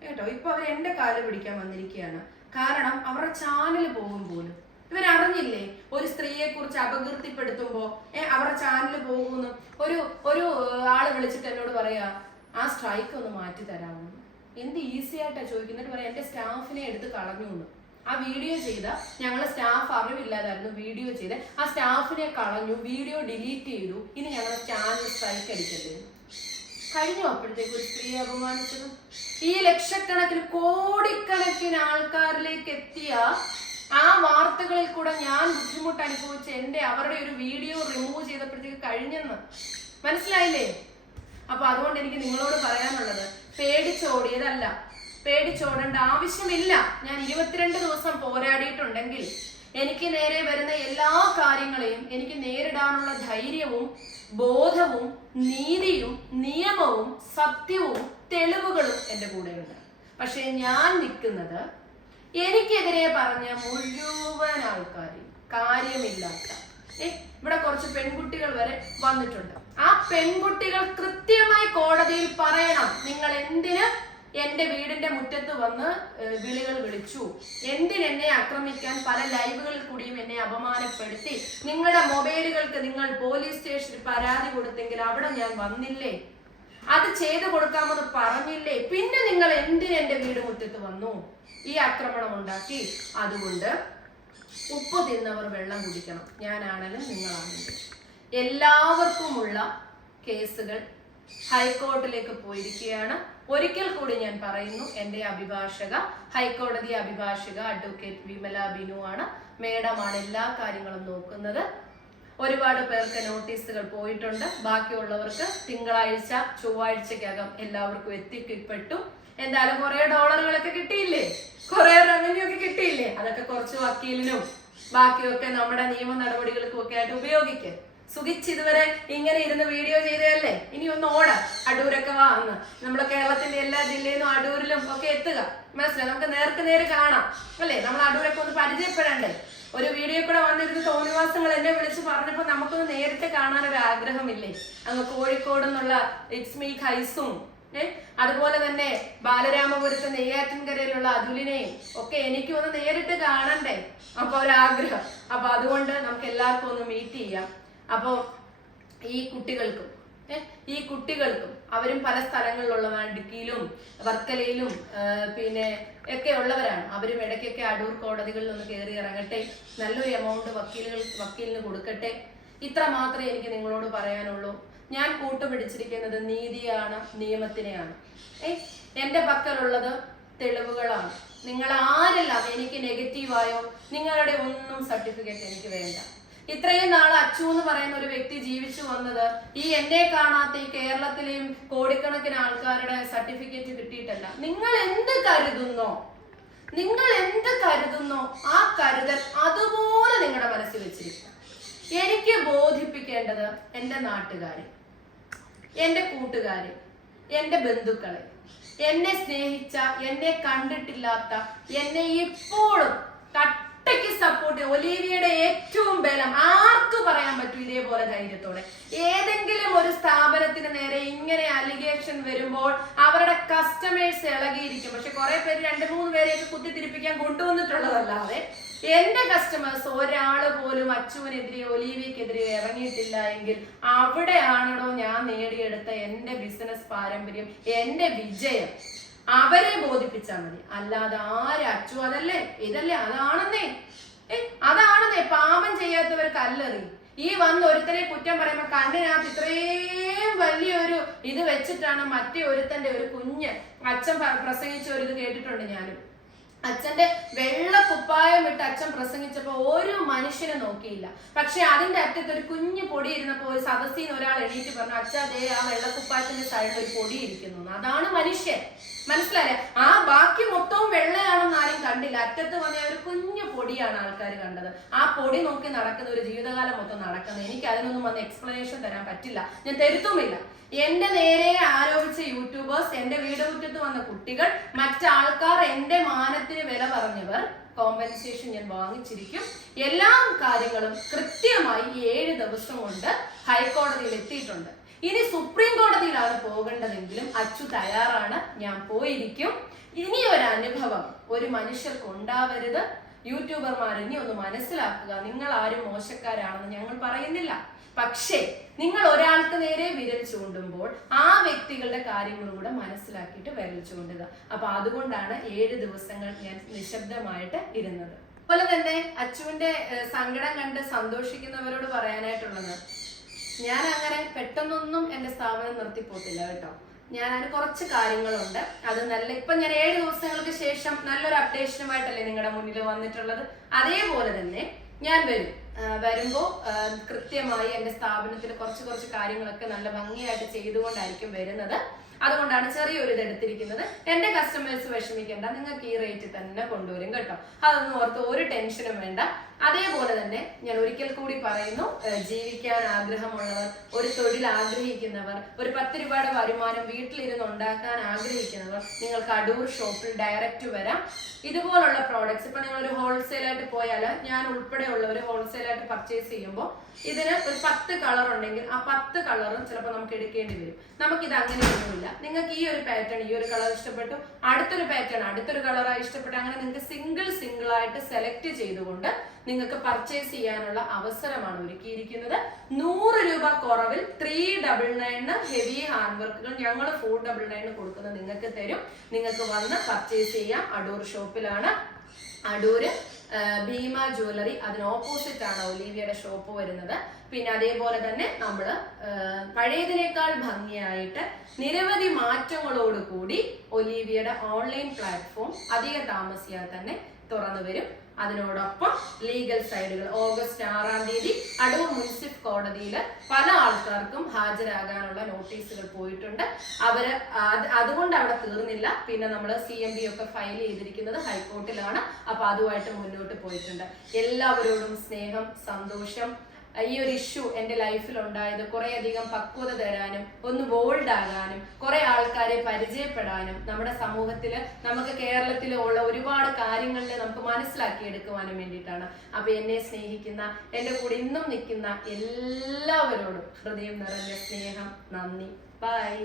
കേട്ടോ, ഇപ്പൊ അവർ എന്റെ കാല് പിടിക്കാൻ വന്നിരിക്കുകയാണ്. കാരണം അവരുടെ ചാനൽ പോകും പോലും ഇവരറിഞ്ഞില്ലേ. ഒരു സ്ത്രീയെ കുറിച്ച് അപകീർത്തിപ്പെടുത്തുമ്പോ അവരുടെ ചാനൽ പോകുന്നു. ഒരു ആള് വിളിച്ചിട്ട് എന്നോട് പറയാ, ആ സ്ട്രൈക്ക് ഒന്ന് മാറ്റി തരാമെന്ന്. എന്ത് ഈസി ആയിട്ടാ ചോദിക്കുന്നത്. പറയാം എന്റെ സ്റ്റാഫിനെ എടുത്ത് കളഞ്ഞു എന്ന്. ആ വീഡിയോ ചെയ്ത ഞങ്ങളെ സ്റ്റാഫ് അറിവില്ലാതായിരുന്നു. വീഡിയോ ചെയ്ത് ആ സ്റ്റാഫിനെ കളഞ്ഞു, വീഡിയോ ഡിലീറ്റ് ചെയ്തു. ഇനി ഞങ്ങളുടെ ചാനൽ സ്ട്രൈക്ക് അടിക്കല്ലേ. കഴിഞ്ഞു അപ്പോഴത്തേക്ക് ഒരു സ്ത്രീയെ അപമാനിച്ചത്. ഈ ലക്ഷക്കണക്കിന് കോടിക്കണക്കിന് ആൾക്കാരിലേക്ക് എത്തിയ ആ വാർത്തകളിൽ കൂടെ ഞാൻ ബുദ്ധിമുട്ട് അനുഭവിച്ച അവരുടെ ഒരു വീഡിയോ റിമൂവ് ചെയ്തപ്പോഴത്തേക്ക് കഴിഞ്ഞെന്ന് മനസ്സിലായില്ലേ. അപ്പൊ അതുകൊണ്ട് എനിക്ക് നിങ്ങളോട് പറയാനുള്ളത്, പേടിച്ചോടിയതല്ല, പേടിച്ചോടേണ്ട ആവശ്യമില്ല. ഞാൻ 22 ദിവസം പോരാടിയിട്ടുണ്ടെങ്കിൽ എനിക്ക് നേരെ വരുന്ന എല്ലാ കാര്യങ്ങളെയും എനിക്ക് നേരിടാനുള്ള ധൈര്യവും ബോധവും നീതിയും നിയമവും സത്യവും തെളിവുകളും എൻ്റെ കൂടെയുണ്ട്. പക്ഷെ ഞാൻ നിൽക്കുന്നത് എനിക്കെതിരെ പറഞ്ഞ മുഴുവൻ ആൾക്കാരെയും കാര്യമില്ലാത്ത ഇവിടെ കുറച്ച് പെൺകുട്ടികൾ വരെ വന്നിട്ടുണ്ട്. ആ പെൺകുട്ടികൾ കൃത്യമായി കോടതിയിൽ പറയണം, നിങ്ങൾ എന്തിന് എന്റെ വീടിന്റെ മുറ്റത്ത് വന്ന് വിളികൾ വിളിച്ചു, എന്തിനെന്നെ ആക്രമിക്കാൻ പല ലൈവുകളിൽ കൂടിയും എന്നെ അപമാനപ്പെടുത്തി, നിങ്ങളുടെ മൊബൈലുകൾക്ക് നിങ്ങൾ പോലീസ് സ്റ്റേഷനിൽ പരാതി കൊടുത്തെങ്കിൽ അവിടെ ഞാൻ വന്നില്ലേ, അത് ചെയ്തു കൊടുക്കാമെന്ന് പറഞ്ഞില്ലേ, പിന്നെ നിങ്ങൾ എന്തിന് എന്റെ വീട് മുറ്റത്ത് വന്നു, ഈ ആക്രമണം ഉണ്ടാക്കി. അതുകൊണ്ട് ഉപ്പ് തിന്നവർ വെള്ളം കുടിക്കണം, ഞാനാണെങ്കിലും നിങ്ങളാണെങ്കിലും. എല്ലാവർക്കുമുള്ള കേസുകൾ ഹൈക്കോടതിയിലേക്ക് പോയിരിക്കുകയാണ്. ഒരിക്കൽ കൂടി ഞാൻ പറയുന്നു, എൻ്റെ അഭിഭാഷക ഹൈക്കോടതി അഭിഭാഷക അഡ്വക്കേറ്റ് വിമല ബിനു ആണ്. മേഡമാണ് എല്ലാ കാര്യങ്ങളും നോക്കുന്നത്. ഒരുപാട് പേർക്ക് നോട്ടീസുകൾ പോയിട്ടുണ്ട്. ബാക്കിയുള്ളവർക്ക് തിങ്കളാഴ്ച ചൊവ്വാഴ്ചക്കകം എല്ലാവർക്കും എത്തിപ്പെട്ടു. എന്തായാലും കുറെ ഡോളറുകളൊക്കെ കിട്ടിയില്ലേ, കുറെ റവന്യൂ ഒക്കെ കിട്ടിയില്ലേ. അതൊക്കെ കുറച്ച് വക്കീലിനും ബാക്കിയൊക്കെ നമ്മുടെ നിയമ നടപടികൾക്കും ഒക്കെ ആയിട്ട് ഉപയോഗിക്കുക. സുഖിച്ച് ഇതുവരെ ഇങ്ങനെ ഇരുന്ന് വീഡിയോ ചെയ്തതല്ലേ, ഇനി ഒന്ന് ഓടാം, അടൂരൊക്കെ വാങ്ങുക. നമ്മുടെ കേരളത്തിന്റെ എല്ലാ ജില്ലയിൽ നിന്നും അടൂരിലും ഒക്കെ എത്തുക. മനസ്സിലായി, നമുക്ക് നേർക്ക് നേരെ കാണാം അല്ലേ. നമ്മൾ അടൂരൊക്കെ ഒന്ന് പരിചയപ്പെടണ്ടേ. ഒരു വീഡിയോ കൂടെ വന്നിരുന്ന് തോന്നിവാസങ്ങൾ എന്നെ വിളിച്ച് പറഞ്ഞപ്പോ നമുക്കൊന്ന് നേരിട്ട് കാണാൻ ഒരു ആഗ്രഹമില്ലേ. അങ്ങ് കോഴിക്കോട് നിന്നുള്ള ഇറ്റ്സ് മീ ഖൈസും അതുപോലെ തന്നെ ബാലരാമപുരത്തെ നെയ്യാറ്റിൻകരയിലുള്ള അതുലിനെയും ഒക്കെ എനിക്കും ഒന്ന് നേരിട്ട് കാണണ്ടേ. അപ്പൊ ഒരാഗ്രഹം. അപ്പൊ അതുകൊണ്ട് നമുക്ക് എല്ലാവർക്കും ഒന്ന് മീറ്റ് ചെയ്യാം. അപ്പോ ഈ കുട്ടികൾക്കും അവരും പല സ്ഥലങ്ങളിലുള്ളവരാണ്. ഇടുക്കിയിലും വർക്കലയിലും പിന്നെ ഒക്കെ ഉള്ളവരാണ്. അവരും ഇടയ്ക്കൊക്കെ അടൂർ കോടതികളിൽ ഒന്ന് കയറി ഇറങ്ങട്ടെ, നല്ലൊരു എമൗണ്ട് വക്കീലിന് കൊടുക്കട്ടെ. ഇത്ര മാത്രമേ എനിക്ക് നിങ്ങളോട് പറയാനുള്ളൂ. ഞാൻ കൂട്ടുപിടിച്ചിരിക്കുന്നത് നീതിയാണ്, നിയമത്തിനെയാണ്. എന്റെ പക്കലുള്ളത് തെളിവുകളാണ്. നിങ്ങൾ ആരെല്ലാം എനിക്ക് നെഗറ്റീവായോ നിങ്ങളുടെ ഒന്നും സർട്ടിഫിക്കറ്റ് എനിക്ക് വേണ്ട. ഇത്രയും നാൾ അച്ചു എന്ന് പറയുന്ന ഒരു വ്യക്തി ജീവിച്ചു വന്നത് ഈ എന്നെ കാണാത്ത ഈ കേരളത്തിലെയും കോടിക്കണക്കിന് ആൾക്കാരുടെ സർട്ടിഫിക്കറ്റ് കിട്ടിയിട്ടല്ല. നിങ്ങൾ എന്ത് കരുതുന്നോ ആ കരുതൽ അതുപോലെ നിങ്ങളുടെ മനസ്സിൽ വെച്ചിരിക്കുക. എനിക്ക് ബോധിപ്പിക്കേണ്ടത് എൻ്റെ നാട്ടുകാരെ, എൻ്റെ കൂട്ടുകാരെ, എൻ്റെ ബന്ധുക്കളെ, എന്നെ സ്നേഹിച്ച, എന്നെ കണ്ടിട്ടില്ലാത്ത, എന്നെ ഇപ്പോഴും കട്ടയ്ക്ക് സപ്പോർട്ട്, ഒലീവിയുടെ ഏറ്റവും ബലം ആർക്ക് പറയാൻ പറ്റും ഇതേപോലെ ധൈര്യത്തോടെ. ഏതെങ്കിലും ഒരു സ്ഥാപനത്തിന് നേരെ ഇങ്ങനെ അലിഗേഷൻ വരുമ്പോൾ അവരുടെ കസ്റ്റമേഴ്സ് ഇളകിയിരിക്കും. പക്ഷെ കുറെ പേര് 2-3 പേരെയൊക്കെ കുത്തിത്തിരിപ്പിക്കാൻ കൊണ്ടുവന്നിട്ടുള്ളതല്ലാതെ എന്റെ കസ്റ്റമേഴ്സ് ഒരാള് പോലും അച്ചുവിനെതിരെ ഒലീവിയക്കെതിരെ ഇറങ്ങിയിട്ടില്ല എങ്കിൽ അവിടെയാണോ ഞാൻ നേടിയെടുത്ത എന്റെ ബിസിനസ് പാരമ്പര്യം, എന്റെ വിജയം. അവരെ ബോധിപ്പിച്ചാൽ മതി. അല്ലാതെ അച്ചു അതല്ലേ ഇതല്ലേ അതാണെന്നേ പാപം ചെയ്യാത്തവർ കല്ലെറി. ഈ വന്ന് ഒരുത്തരെ കുറ്റം പറയുമ്പോ കണ്ണിനകത്ത് ഇത്രയും വലിയൊരു ഇത് വെച്ചിട്ടാണ് മറ്റേ ഒരുത്തന്റെ ഒരു കുഞ്ഞ് അച്ഛൻ പ്രസംഗിച്ച ഒരു ഇത് കേട്ടിട്ടുണ്ട് ഞാനും. അച്ഛന്റെ വെള്ള കുപ്പായം ഇട്ട് അച്ഛൻ പ്രസംഗിച്ചപ്പോ ഒരു മനുഷ്യനെ നോക്കിയില്ല. പക്ഷെ അതിന്റെ അറ്റത്ത് ഒരു കുഞ്ഞു പൊടി ഇരുന്നപ്പോ ഒരു സദസ്സിൽ നിന്ന് ഒരാൾ എണീറ്റ് പറഞ്ഞു, അച്ഛാ ദേ ആ വെള്ളക്കുപ്പായത്തിന്റെ സൈഡിൽ ഒരു പൊടി ഇരിക്കുന്നു. അതാണ് മനുഷ്യൻ. മനസ്സിലായില്ലേ? ആ ബാക്കി മൊത്തവും വെള്ളയാണെന്ന് ആരും കണ്ടില്ല. അറ്റത്ത് വന്ന ഒരു കുഞ്ഞു പൊടിയാണ് ആൾക്കാർ കണ്ടത്. ആ പൊടി നോക്കി നടക്കുന്ന ഒരു ജീവിതകാലം മൊത്തം നടക്കുന്നത്. എനിക്ക് അതിനൊന്നും വന്ന് എക്സ്പ്ലനേഷൻ തരാൻ പറ്റില്ല, ഞാൻ തരുത്തുമില്ല. എന്റെ നേരെ ആരോപിച്ച യൂട്യൂബേഴ്സ്, എന്റെ വീടുമുറ്റത്ത് വന്ന കുട്ടികൾ, മറ്റാൾക്കാർ, എന്റെ മാനത്തിന് വില പറഞ്ഞവർ, കോമ്പൻസേഷൻ ഞാൻ വാങ്ങിച്ചിരിക്കും. എല്ലാ കാര്യങ്ങളും കൃത്യമായി 7 ദിവസം കൊണ്ട് ഹൈക്കോടതിയിൽ എത്തിയിട്ടുണ്ട്. ഇനി സുപ്രീം കോടതിയിലാണ് പോകേണ്ടതെങ്കിലും അച്ചു തയ്യാറാണ്, ഞാൻ പോയിരിക്കും. ഇനി ഒരു അനുഭവം ഒരു മനുഷ്യർക്ക് ഉണ്ടാവരുത്. യൂട്യൂബർമാർ ഇനി ഒന്ന് മനസ്സിലാക്കുക, നിങ്ങൾ ആരും മോശക്കാരാണെന്ന് ഞങ്ങൾ പറയുന്നില്ല. പക്ഷേ നിങ്ങൾ ഒരാൾക്ക് നേരെ വിരൽ ചൂണ്ടുമ്പോൾ ആ വ്യക്തികളുടെ കാര്യങ്ങളും കൂടെ മനസ്സിലാക്കിയിട്ട് വിരൽ ചൂണ്ടുക. അപ്പൊ അതുകൊണ്ടാണ് 7 ദിവസങ്ങൾ ഞാൻ നിശബ്ദമായിട്ട് ഇരുന്നത്. അതുപോലെ തന്നെ അച്ചുവിന്റെ സങ്കടം കണ്ട് സന്തോഷിക്കുന്നവരോട് പറയാനായിട്ടുള്ളത്, ഞാൻ അങ്ങനെ പെട്ടെന്നൊന്നും എന്റെ സ്ഥാപനം നിർത്തിപ്പോത്തില്ല കേട്ടോ. ഞാൻ അതിന് കുറച്ച് കാര്യങ്ങളുണ്ട്. അത് ഇപ്പൊ ഞാൻ 7 ദിവസങ്ങൾക്ക് ശേഷം നല്ലൊരു അപ്ഡേഷനുമായിട്ടല്ലേ നിങ്ങളുടെ മുന്നിൽ വന്നിട്ടുള്ളത്. അതേപോലെ തന്നെ ഞാൻ വരുമ്പോ കൃത്യമായി എന്റെ സ്ഥാപനത്തിൽ കുറച്ച് കാര്യങ്ങളൊക്കെ നല്ല ഭംഗിയായിട്ട് ചെയ്തുകൊണ്ടായിരിക്കും വരുന്നത്. അതുകൊണ്ടാണ് ചെറിയൊരു ഇത് എടുത്തിരിക്കുന്നത്. എന്റെ കസ്റ്റമേഴ്സ് വിഷമിക്കേണ്ട, നിങ്ങൾക്ക് ഈ റേറ്റ് തന്നെ കൊണ്ടുവരും കേട്ടോ. അതൊന്നും ഓർത്ത് ഒരു ടെൻഷനും വേണ്ട. അതേപോലെ തന്നെ ഞാൻ ഒരിക്കൽ കൂടി പറയുന്നു, ജീവിക്കാൻ ആഗ്രഹമുള്ളവർ, ഒരു തൊഴിൽ ആഗ്രഹിക്കുന്നവർ, ഒരു 10 രൂപയുടെ വരുമാനം വീട്ടിലിരുന്ന് ഉണ്ടാക്കാൻ ആഗ്രഹിക്കുന്നവർ, നിങ്ങൾക്ക് അടൂർ ഷോപ്പിൽ ഡയറക്റ്റ് വരാം. ഇതുപോലുള്ള പ്രോഡക്ട്സ് ഇപ്പൊ നിങ്ങൾ ഒരു ഹോൾസെയിലായിട്ട് പോയാൽ, ഞാൻ ഉൾപ്പെടെയുള്ളവർ ഹോൾസെയിലായിട്ട് പർച്ചേസ് ചെയ്യുമ്പോൾ ഇതിന് ഒരു 10 കളർ ഉണ്ടെങ്കിൽ ആ 10 കളറും ചിലപ്പോൾ നമുക്ക് എടുക്കേണ്ടി വരും. നമുക്കിത് അങ്ങനെയൊന്നുമില്ല. നിങ്ങൾക്ക് ഈ ഒരു പാറ്റേൺ, ഈ ഒരു കളർ ഇഷ്ടപ്പെട്ടു, അടുത്തൊരു പാറ്റേൺ അടുത്തൊരു കളറായി ഇഷ്ടപ്പെട്ടു, അങ്ങനെ നിങ്ങൾക്ക് സിംഗിൾ ആയിട്ട് സെലക്ട് ചെയ്തുകൊണ്ട് നിങ്ങൾക്ക് പർച്ചേസ് ചെയ്യാനുള്ള അവസരമാണ് ഒരുക്കിയിരിക്കുന്നത്. 100 രൂപ കുറവിൽ 399 ഹെവി ഹാൻഡ് വർക്കുകൾ ഞങ്ങൾ 499 കൊടുക്കുന്നത് നിങ്ങൾക്ക് തരും. നിങ്ങൾക്ക് വന്ന് പർച്ചേസ് ചെയ്യാം. അടൂർ ഷോപ്പിലാണ്. അടൂര് ഭീമ ജ്വല്ലറി, അതിന് ഓപ്പോസിറ്റ് ആണ് ഒലീവിയയുടെ ഷോപ്പ് വരുന്നത്. പിന്നെ അതേപോലെ തന്നെ നമ്മൾ പഴയതിനേക്കാൾ ഭംഗിയായിട്ട് നിരവധി മാറ്റങ്ങളോട് കൂടി ഒലീവിയയുടെ ഓൺലൈൻ പ്ലാറ്റ്ഫോം അധികം താമസിയാതെ തന്നെ തുറന്നു വരും. അതിനോടൊപ്പം ലീഗൽ സൈഡുകൾ ഓഗസ്റ്റ് 6-ാം തീയതി അടൂർ മുനിസിപ്പൽ കോടതിയിൽ പല ആൾക്കാർക്കും ഹാജരാകാനുള്ള നോട്ടീസുകൾ പോയിട്ടുണ്ട്. അതുകൊണ്ട് അവിടെ തീർന്നില്ല. പിന്നെ നമ്മൾ CMB ഒക്കെ ഫയൽ ചെയ്തിരിക്കുന്നത് ഹൈക്കോർട്ടിലാണ്. അപ്പൊ അതുമായിട്ട് മുന്നോട്ട് പോയിട്ടുണ്ട്. എല്ലാവരോടും സ്നേഹം, സന്തോഷം. ഈ ഒരു ഇഷ്യൂ എൻ്റെ ലൈഫിൽ ഉണ്ടായത് കുറെ അധികം പക്വത തരാനും, ഒന്ന് ബോൾഡ് ആകാനും, കുറെ ആൾക്കാരെ പരിചയപ്പെടാനും, നമ്മുടെ സമൂഹത്തിൽ നമുക്ക് കേരളത്തിൽ ഉള്ള ഒരുപാട് കാര്യങ്ങളിൽ നമുക്ക് മനസ്സിലാക്കിയെടുക്കുവാനും വേണ്ടിയിട്ടാണ്. അപ്പൊ എന്നെ സ്നേഹിക്കുന്ന, എൻ്റെ കൂടെ ഇന്നും നിൽക്കുന്ന എല്ലാവരോടും ഹൃദയം നിറഞ്ഞ സ്നേഹം, നന്ദി. ബൈ.